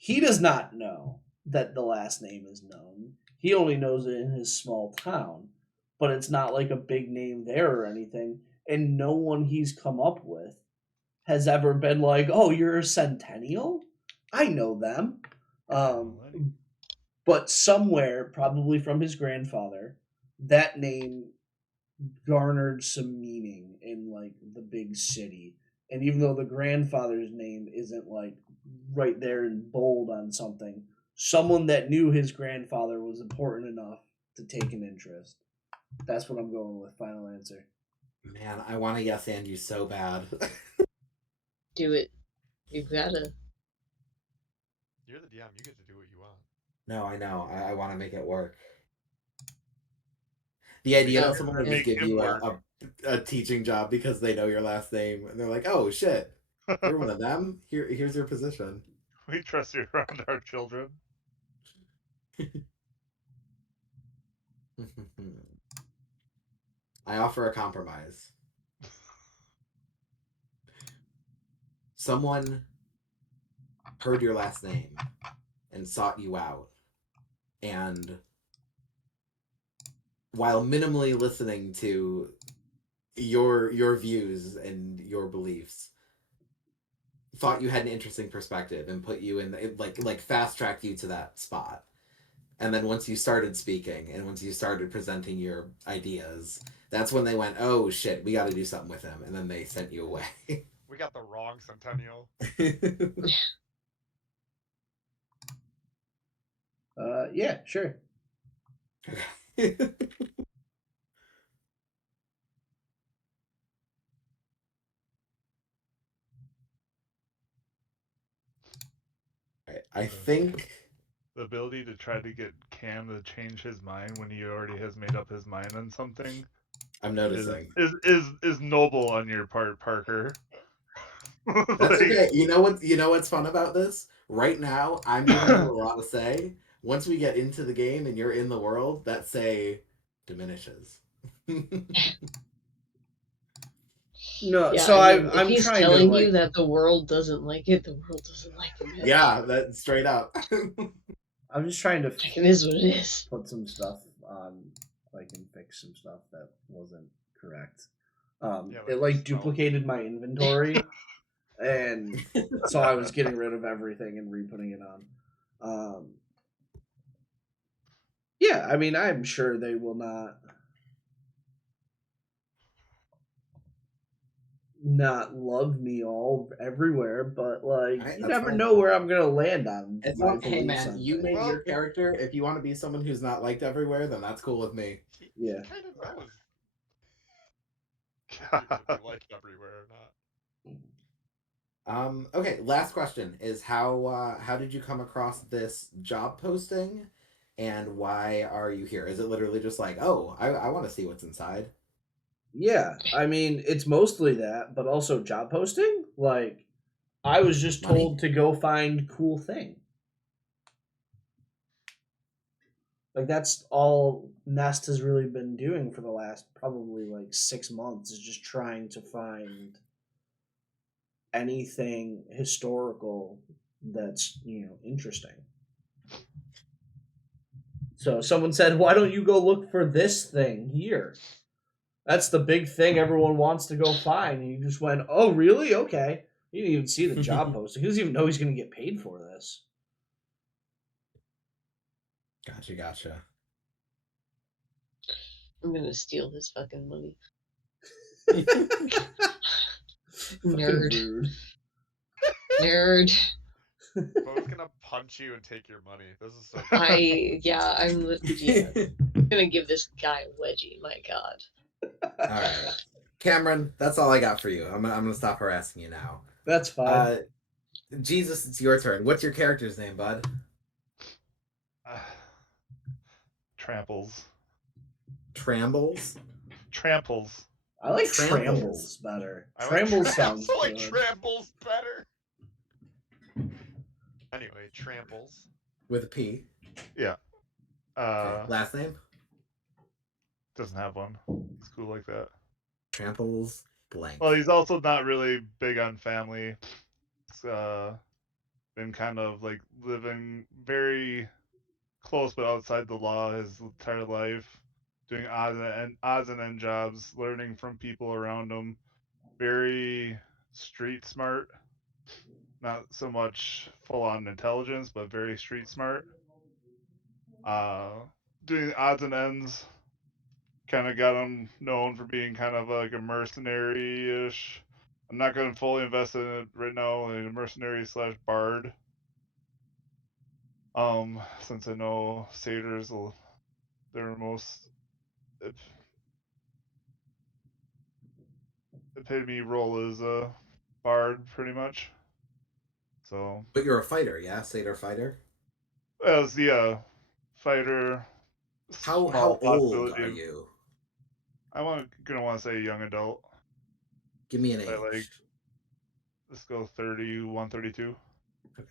He does not know that the last name is known. He only knows it in his small town, but it's not like a big name there or anything. And no one he's come up with has ever been like, "Oh, you're a Centennial? I know them." But somewhere, probably from his grandfather, that name garnered some meaning in like the big city. And even though the grandfather's name isn't like right there in bold on something, someone that knew his grandfather was important enough to take an interest. That's what I'm going with. Final answer. Man, I want to yes and you so bad. Do it. You've gotta. You're the DM. You get to do what you want. No, I know. I want to make it work. The idea that someone would just Make give him you work. a teaching job because they know your last name, and they're like, "Oh shit, you're one of them. Here's your position." We trust you around our children. I offer a compromise. Someone heard your last name and sought you out, and while minimally listening to your views and your beliefs, thought you had an interesting perspective and put you in like fast tracked you to that spot. And then once you started speaking and once you started presenting your ideas, that's when they went, "Oh shit, we got to do something with him," and then they sent you away. We got the wrong Centennial. Yeah, sure. I think The ability to try to get Cam to change his mind when he already has made up his mind on something I'm is noticing. is noble on your part, Parker. That's okay. You know what? You know what's fun about this? Right now, I'm giving you a lot to say. Once we get into the game and you're in the world, that say diminishes. No, Yeah, so I mean, if I'm he's trying to telling you like. that the world doesn't like it, the world doesn't like him. Yeah, that straight up. I'm just trying to Like, it is what it is. put some stuff on, like, and fix some stuff that wasn't correct. Yeah, It like like your spells. duplicated my inventory, and so I was getting rid of everything and re-putting it on. Yeah, I mean, I'm sure they will not love me all everywhere, but like Right, you that's never fine. know where I'm gonna land on It's my not, hey beliefs man, on you made things. your character. If you want to be someone who's not liked everywhere, then that's cool with me. He Yeah. kind of knows if you're gonna be liked everywhere or not. Okay, last question is how did you come across this job posting, and why are you here? Is it literally just like, oh, I want to see what's inside? Yeah, I mean, it's mostly that, but also job posting. Like, I was just Money? told to go find cool thing. Like that's all Nest has really been doing for the last probably like 6 months is just trying to find anything historical that's interesting. So someone said, "Why don't you go look for this thing here? That's the big thing everyone wants to go find." And you just went, "Oh, really? Okay." You didn't even see the job posting. He doesn't even know he's going to get paid for this. Gotcha. I'm gonna steal his fucking money. Fucking Nerd. rude. Nerd. Bo's gonna punch you and take your money. This is so. I'm gonna give this guy a wedgie. My God. All right, Cameron, that's all I got for you. I'm gonna stop harassing you now. That's fine. Jesus, it's your turn. What's your character's name, bud? Tramples. Trambles? Tramples. I like Trambles. Trambles better. I Trambles like sounds I like good. Tramples better. Anyway, Tramples. With a P. Yeah. Okay. Last name? Doesn't have one. He's cool like that. Tramples blank. Well, he's also not really big on family. been kind of like living very close but outside the law his entire life, doing odds and end jobs, learning from people around him. Very street smart, not so much full on intelligence, but very street smart. Uh, Doing odds and ends kind of got him known for being kind of like a mercenary ish. I'm not going to fully invest in it right now, like a mercenary slash bard. Since I know satyrs, their most epitome role is a bard, pretty much. So But you're a fighter, yeah, satyr fighter. as the fighter, How small old possibility are of, you? gonna want to say young adult. Give me an By like, age. let's go 31, 32. Okay.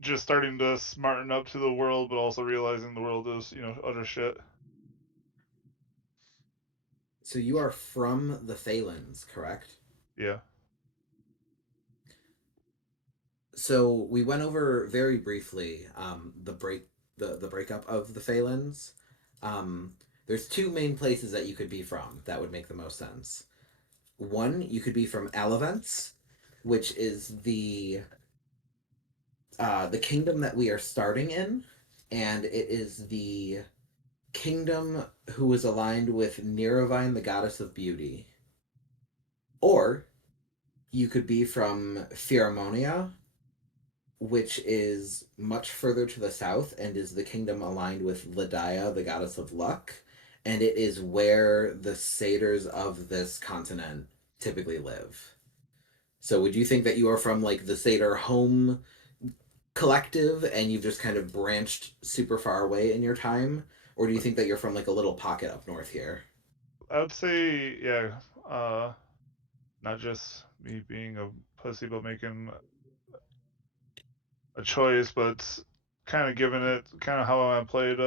Just starting to smarten up to the world, but also realizing the world is, utter shit. So you are from the Faelands, correct? Yeah. So we went over very briefly the breakup of the Faelands. There's two main places that you could be from that would make the most sense. One, you could be from Alevents, which is the kingdom that we are starting in, and it is the kingdom who is aligned with Niravine, the goddess of beauty. Or you could be from Pheromonia, which is much further to the south and is the kingdom aligned with Ladaya, the goddess of luck, and it is where the satyrs of this continent typically live. So would you think that you are from like the satyr home collective and you've just kind of branched super far away in your time? Or do you think that you're from like a little pocket up north here? I would say, yeah, not just me being a pussy, but making a choice, but kind of giving it kind of how I played.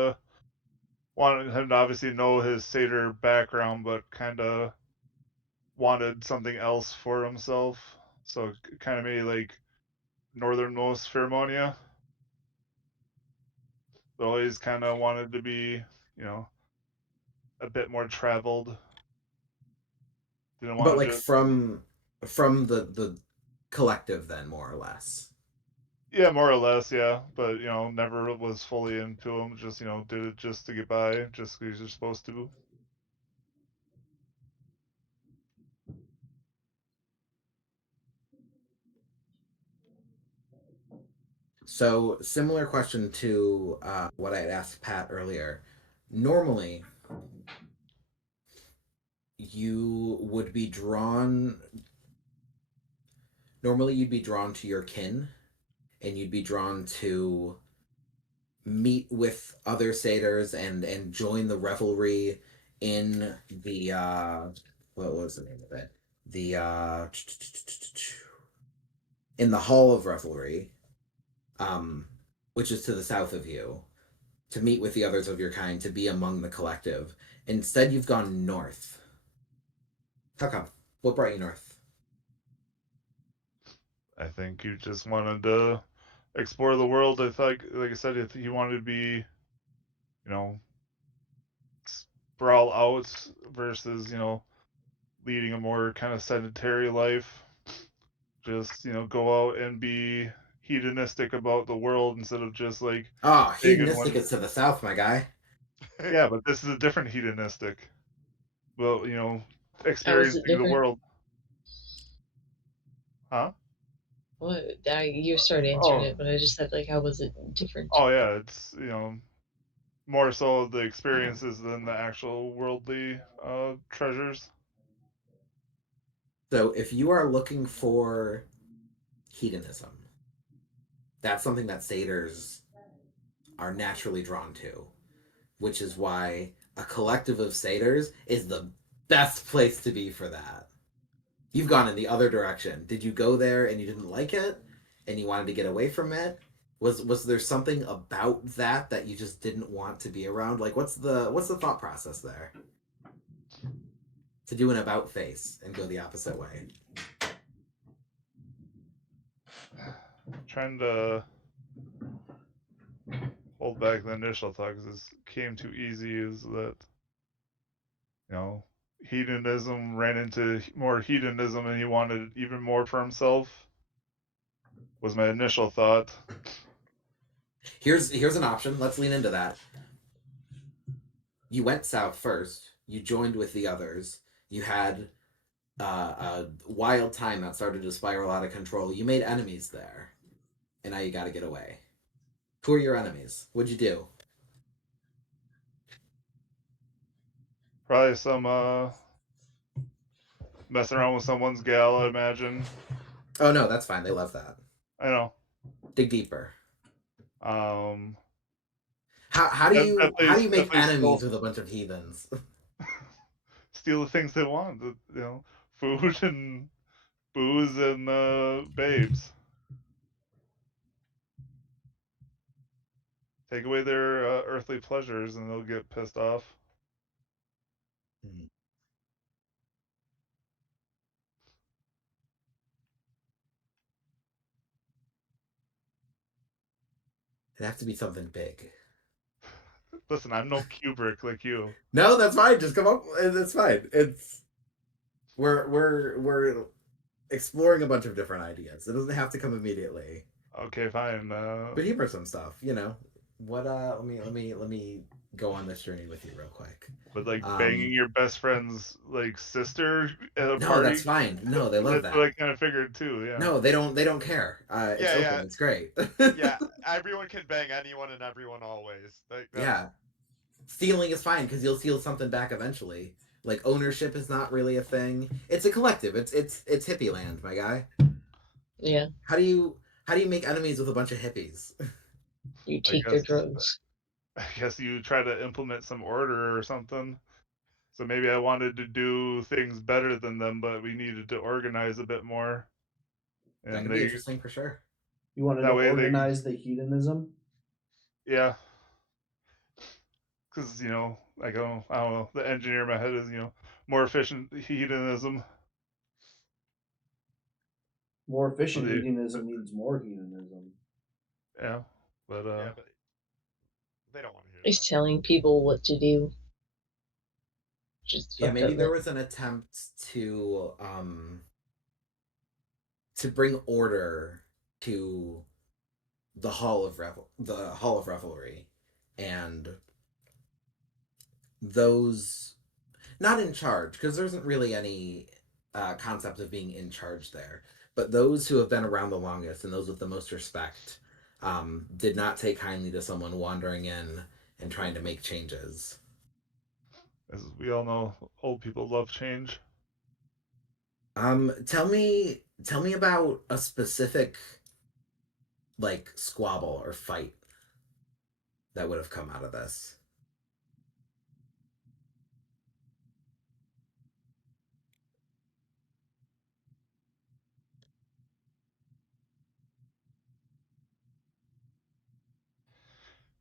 Wanted him to obviously know his satyr background, but kind of wanted something else for himself. So kind of made like northernmost Pheromonia, but always kind of wanted to be, you know, a bit more traveled. Didn't But want to like just, from the collective then more or less. yeah, more or less, yeah. But never was fully into him. Just did it just to get by, just because you're supposed to. So similar question to what I had asked Pat earlier. Normally, you would be drawn. Normally, you'd be drawn to your kin, and you'd be drawn to meet with other satyrs and join the revelry in the what was the name of it? The in the Hall of Revelry, um, which is to the south of you, to meet with the others of your kind, to be among the collective. Instead, you've gone north. How come? What brought you north? I think you just wanted to explore the world. I thought, like I said, if he wanted to be, you know, sprawl out versus, leading a more kind of sedentary life. Just, go out and be hedonistic about the world instead of just like Oh, digging hedonistic one. is to the south, my guy. Yeah, but this is a different hedonistic. Well, How is it experiencing the different? world. Huh? What? You started answering Oh, it, but I just said like, how was it different? oh yeah, it's, more so the experiences than the actual worldly treasures. So if you are looking for hedonism, that's something that satyrs are naturally drawn to, which is why a collective of satyrs is the best place to be for that. You've gone in the other direction. Did you go there and you didn't like it and you wanted to get away from it? Was there something about that that you just didn't want to be around? Like what's the thought process there? To do an about face and go the opposite way. trying to hold back the initial thought because this came too easy. Is that hedonism ran into more hedonism and he wanted even more for himself? Was my initial thought. Here's an option. Let's lean into that. You went south first. You joined with the others. You had a wild time that started to spiral out of control. You made enemies there, and now you got to get away. Who are your enemies? What'd you do? Probably some messing around with someone's gal, I imagine. Oh no, that's fine. They love that. I know. Dig deeper. Um, How do you make definitely enemies with a bunch of heathens? steal the things they want. Food and booze and babes. Take away their earthly pleasures, and they'll get pissed off. Hmm. It'd have to be something big. Listen, I'm no Kubrick like you. No, that's fine. Just come up. It's fine. It's we're exploring a bunch of different ideas. It doesn't have to come immediately. Okay, fine. But humor some stuff. What? Let me go on this journey with you real quick. But like banging your best friend's like sister at a No, party. that's fine. No, they love That's that. what I kind of figured too. Yeah. No, they don't care. It's Yeah, open. yeah. It's great. Yeah, everyone can bang anyone and everyone always. Yeah. Stealing is fine because you'll steal something back eventually. Like ownership is not really a thing. It's a collective. It's hippie land, my guy. Yeah. How do you make enemies with a bunch of hippies? You take their drugs. I guess you try to implement some order or something. So maybe I wanted to do things better than them, but we needed to organize a bit more. That And could be interesting for sure. You wanted That to way they- organize the hedonism? yeah, because I don't know. The engineer in my head is more efficient hedonism. More efficient Well, the- hedonism needs more hedonism. Yeah, but Yeah, but they don't want to hear He's that. telling people what to do. Just Yeah, fucked maybe up, there man. was an attempt to bring order to the Hall of Revelry, and those not in charge, because there isn't really any concept of being in charge there, but those who have been around the longest and those with the most respect did not take kindly to someone wandering in and trying to make changes. as we all know, old people love change. Tell me about a specific like squabble or fight that would have come out of this.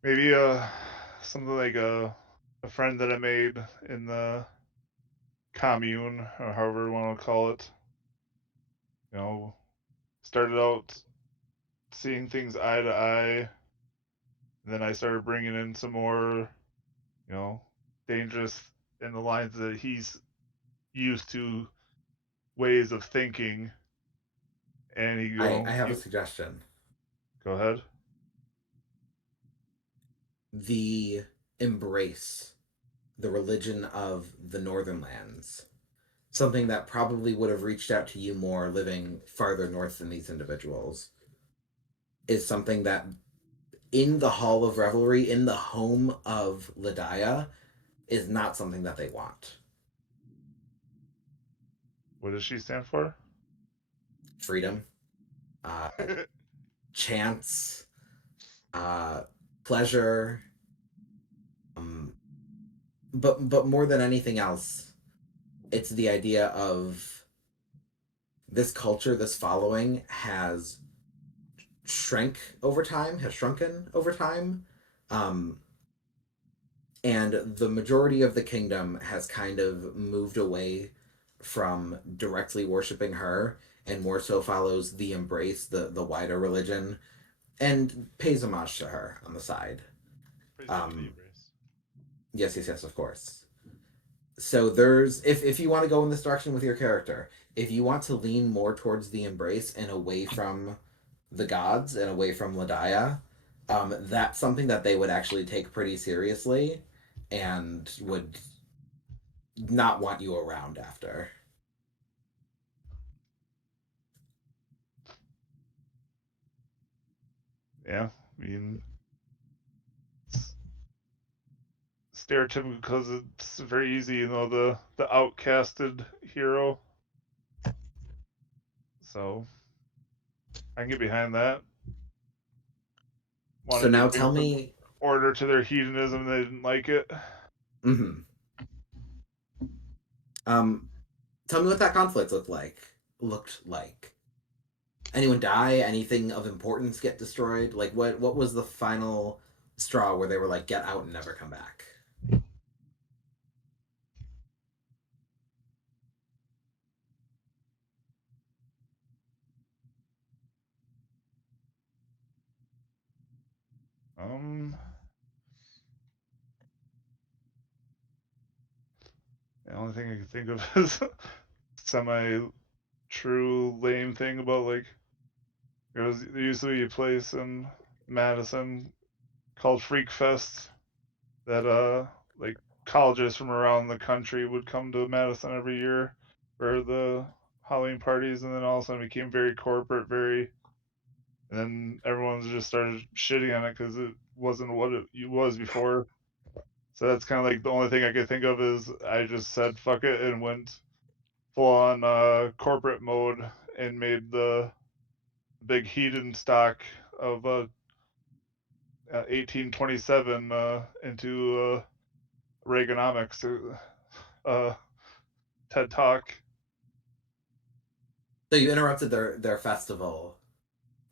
Maybe something like a friend that I made in the commune or however you want to call it. Started out seeing things eye to eye. Then I started bringing in some more, dangerous in the lines that he's used to ways of thinking. And I have a suggestion. Go ahead. The embrace, the religion of the Northern Lands, something that probably would have reached out to you more living farther north than these individuals, is something that in the Hall of Revelry, in the home of Ladaya, is not something that they want. What does she stand for? Freedom, uh, chance, pleasure, but more than anything else, it's the idea of this culture, this following has shrunken over time, um, and the majority of the kingdom has kind of moved away from directly worshiping her and more so follows the Embrace, the wider religion, and pays homage to her on the side. Praise be to the Um, embrace. yes, yes, yes, of course. So there's if you want to go in this direction with your character, if you want to lean more towards the Embrace and away from the gods and away from Ladaya, that's something that they would actually take pretty seriously and would not want you around after. Yeah, I mean, it's stereotypical because it's very easy, the outcasted hero. So I can get behind that. So Wanted to now bring tell some me, order to their hedonism, and they didn't like it. mhm. um, tell me what that conflict looked like. Looked like. Anyone die? Anything of importance get destroyed? Like what was the final straw where they were like, get out and never come back? Um, the only thing I can think of is semi true lame thing about like there used to be a place in Madison called Freak Fest that like colleges from around the country would come to Madison every year for the Halloween parties, and then all of a sudden it became very corporate, very, and then everyone just started shitting on it because it wasn't what it was before. So that's kind of like the only thing I could think of is I just said fuck it and went full on corporate mode and made the big heathen stock of 1827 into Reaganomics TED Talk. So you interrupted their festival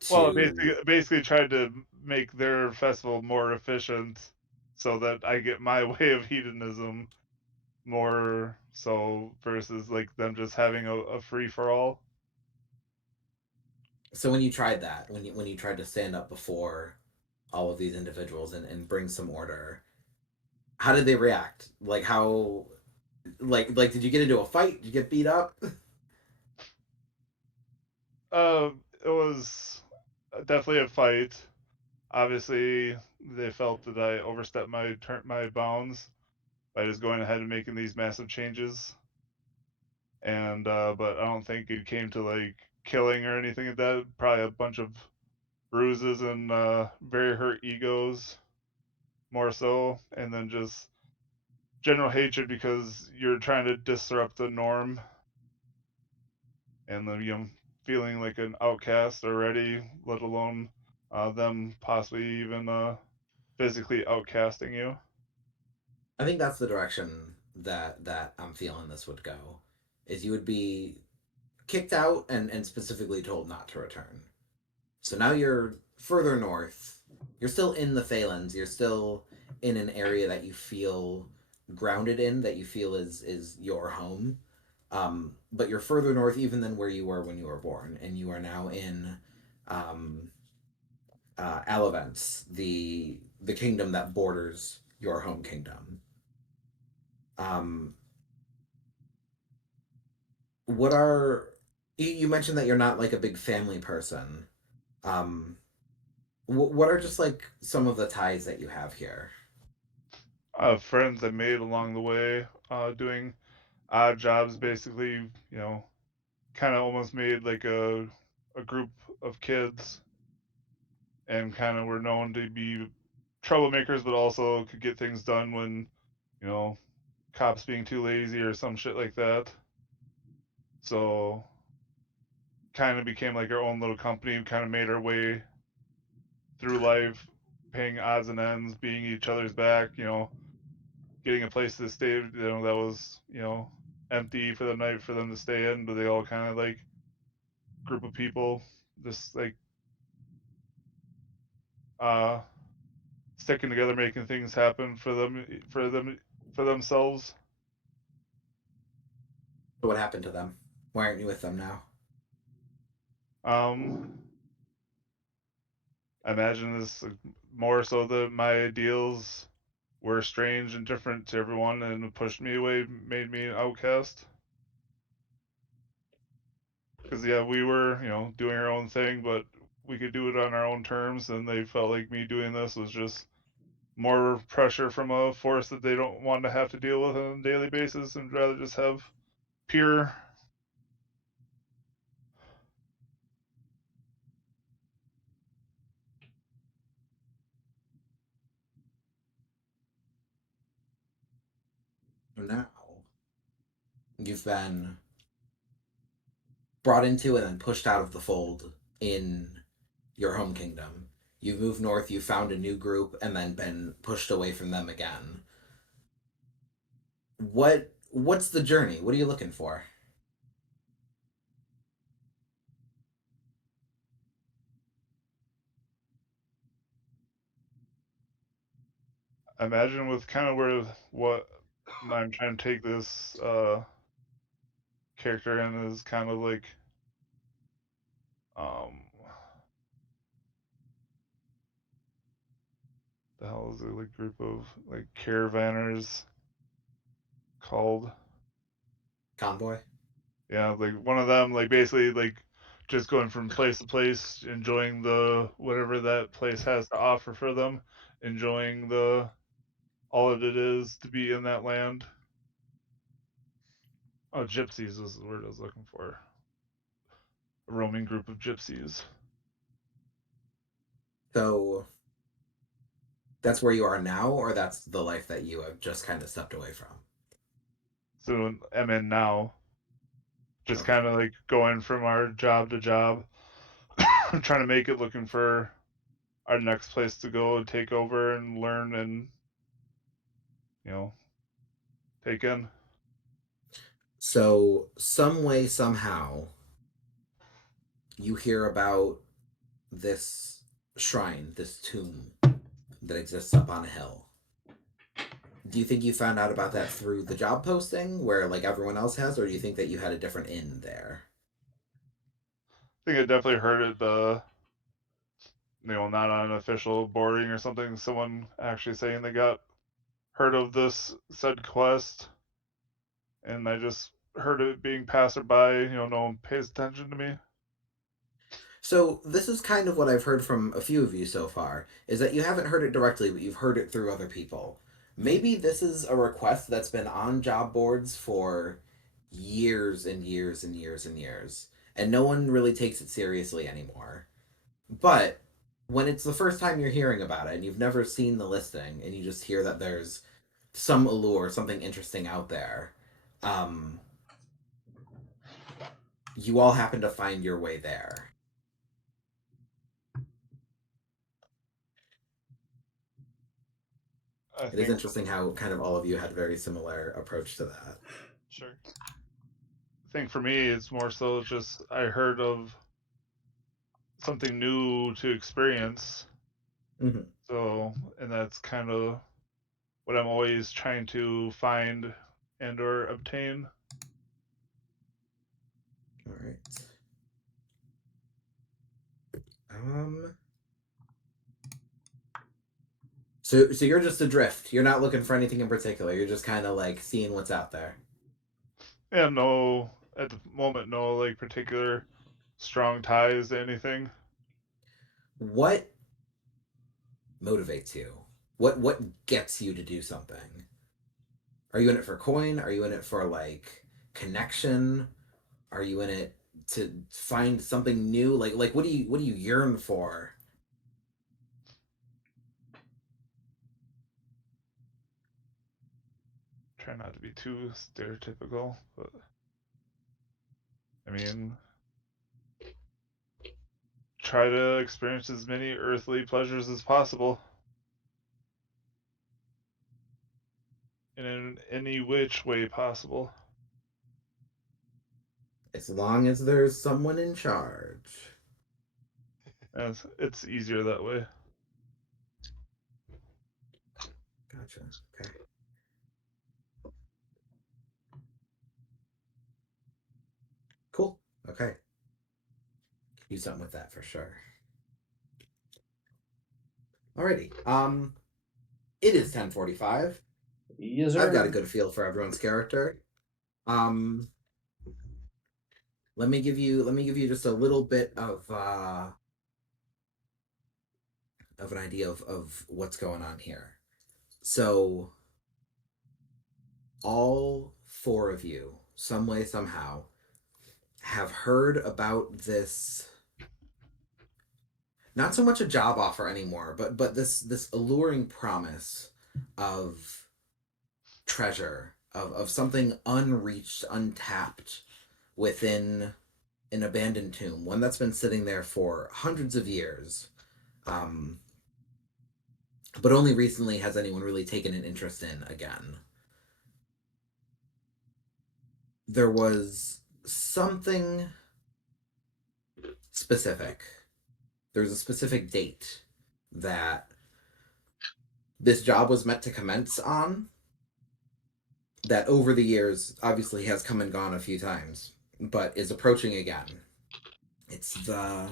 Well, to basically tried to make their festival more efficient so that I get my way of hedonism more so versus like them just having a free for all. so when you tried that, when you tried to stand up before all of these individuals and bring some order, how did they react? Like how like did you get into a fight? Did you get beat up? Uh, it was definitely a fight. Obviously, they felt that I overstepped my bounds by just going ahead and making these massive changes. And but I don't think it came to like killing or anything like that. Probably a bunch of bruises and very hurt egos more so, and then just general hatred because you're trying to disrupt the norm, and then feeling like an outcast already, let alone them possibly even physically outcasting you. I think that's the direction that I'm feeling this would go. Is you would be kicked out and specifically told not to return. So now you're further north. You're still in the Faelands. You're still in an area that you feel grounded in, that you feel is your home. But you're further north even than where you were when you were born, and you are now in um, Alavents, the kingdom that borders your home kingdom. Um, what are you mentioned that you're not like a big family person. Um, what are just like some of the ties that you have here? Friends I made along the way, doing odd jobs, basically, kind of almost made like a group of kids, and kind of were known to be troublemakers, but also could get things done when you know cops being too lazy or some shit like that. So kind of became like our own little company. Kind of made our way through life, paying odds and ends, being each other's back. Getting a place to stay. That was empty for the night for them to stay in, but they all kind of like group of people just like uh sticking together, making things happen for themselves. What happened to them? Why aren't you with them now? I imagine this more so that my ideals were strange and different to everyone and pushed me away, made me an outcast. Because, yeah, we were, doing our own thing, but we could do it on our own terms, and they felt like me doing this was just more pressure from a force that they don't want to have to deal with on a daily basis and rather just have pure. Now you've been brought into and then pushed out of the fold in your home kingdom. You've moved north, you've found a new group, and then been pushed away from them again. What's the journey? What are you looking for? Imagine with kind of what I'm trying to take this character in is kind of like um the hell is it, like, group of like caravanners called? Convoy? Yeah, like one of them, like basically like just going from place to place, enjoying the whatever that place has to offer for them, enjoying the all that it is to be in that land. Oh, gypsies was the word I was looking for. A roaming group of gypsies. So that's where you are now, or that's the life that you have just kind of stepped away from? So I'm in now, just Okay. kind of like going from our job to job, trying to make it, looking for our next place to go and take over and learn and you know take in. So, some way, somehow, you hear about this shrine, this tomb that exists up on a hill. Do you think you found out about that through the job posting, where like everyone else has, or do you think that you had a different in there? I think I definitely heard it, not on an official boarding or something. Someone actually saying they got heard of this said quest, and I just heard it being passerby. No one pays attention to me. So this is kind of what I've heard from a few of you so far, is that you haven't heard it directly, but you've heard it through other people. Maybe this is a request that's been on job boards for years and years and years and years, and no one really takes it seriously anymore. But when it's the first time you're hearing about it and you've never seen the listing and you just hear that there's some allure, something interesting out there, um, you all happen to find your way there. I It is think interesting how kind of all of you had a very similar approach to that. Sure. I think for me, it's more so just I heard of something new to experience. Mm-hmm. So, and that's kind of what I'm always trying to find and or obtain. All right. Um. So you're just adrift. You're not looking for anything in particular. You're just kind of like seeing what's out there. And no, at the moment, no like particular strong ties to anything. What motivates you? What gets you to do something? Are you in it for coin? Are you in it for like connection? Are you in it to find something new? Like what do you yearn for? Try not to be too stereotypical, but I mean, try to experience as many earthly pleasures as possible in any which way possible. As long as there's someone in charge. And it's easier that way. Gotcha. Okay. Cool. Okay. do something with that for sure. Alrighty. It is 10:45. Yes, I've got a sir. good feel for everyone's character. Um, let me give you just a little bit of an idea of what's going on here. So all four of you, some way, somehow, have heard about this, not so much a job offer anymore, but this alluring promise of treasure, of something unreached, untapped within an abandoned tomb, one that's been sitting there for hundreds of years. But only recently has anyone really taken an interest in again. There was something specific. There's a specific date that this job was meant to commence on, that over the years obviously has come and gone a few times, but is approaching again. It's the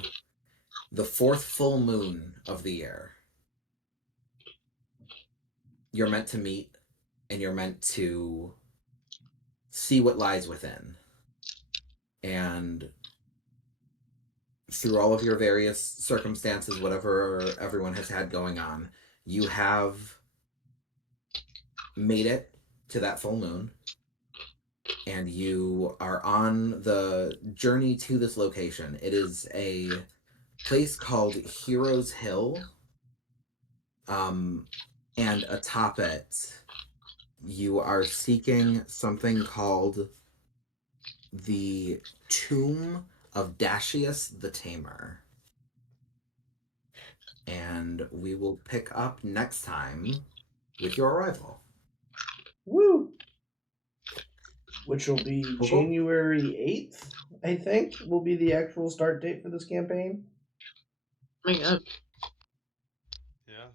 fourth full moon of the year. You're meant to meet, and you're meant to see what lies within. And through all of your various circumstances, whatever everyone has had going on, you have made it to that full moon, and you are on the journey to this location. It is a place called Heroes Hill, and atop it, you are seeking something called the Tomb of Dashius the Tamer. And we will pick up next time with your arrival. Woo! Which will be Cool. January 8th, I think, will be the actual start date for this campaign. Oh my god. Yeah.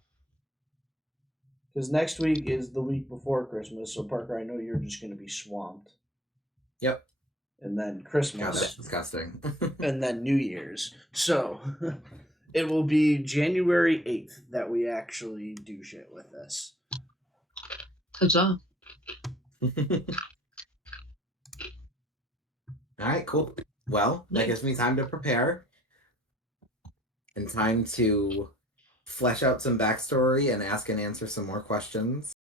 Because next week is the week before Christmas, so Parker, I know you're just going to be swamped. Yep. And then God, Christmas. that's disgusting. And then New Year's. So it will be January 8th that we actually do shit with this. Huzzah. Alright, cool. Well, that gives me time to prepare and time to flesh out some backstory and ask and answer some more questions.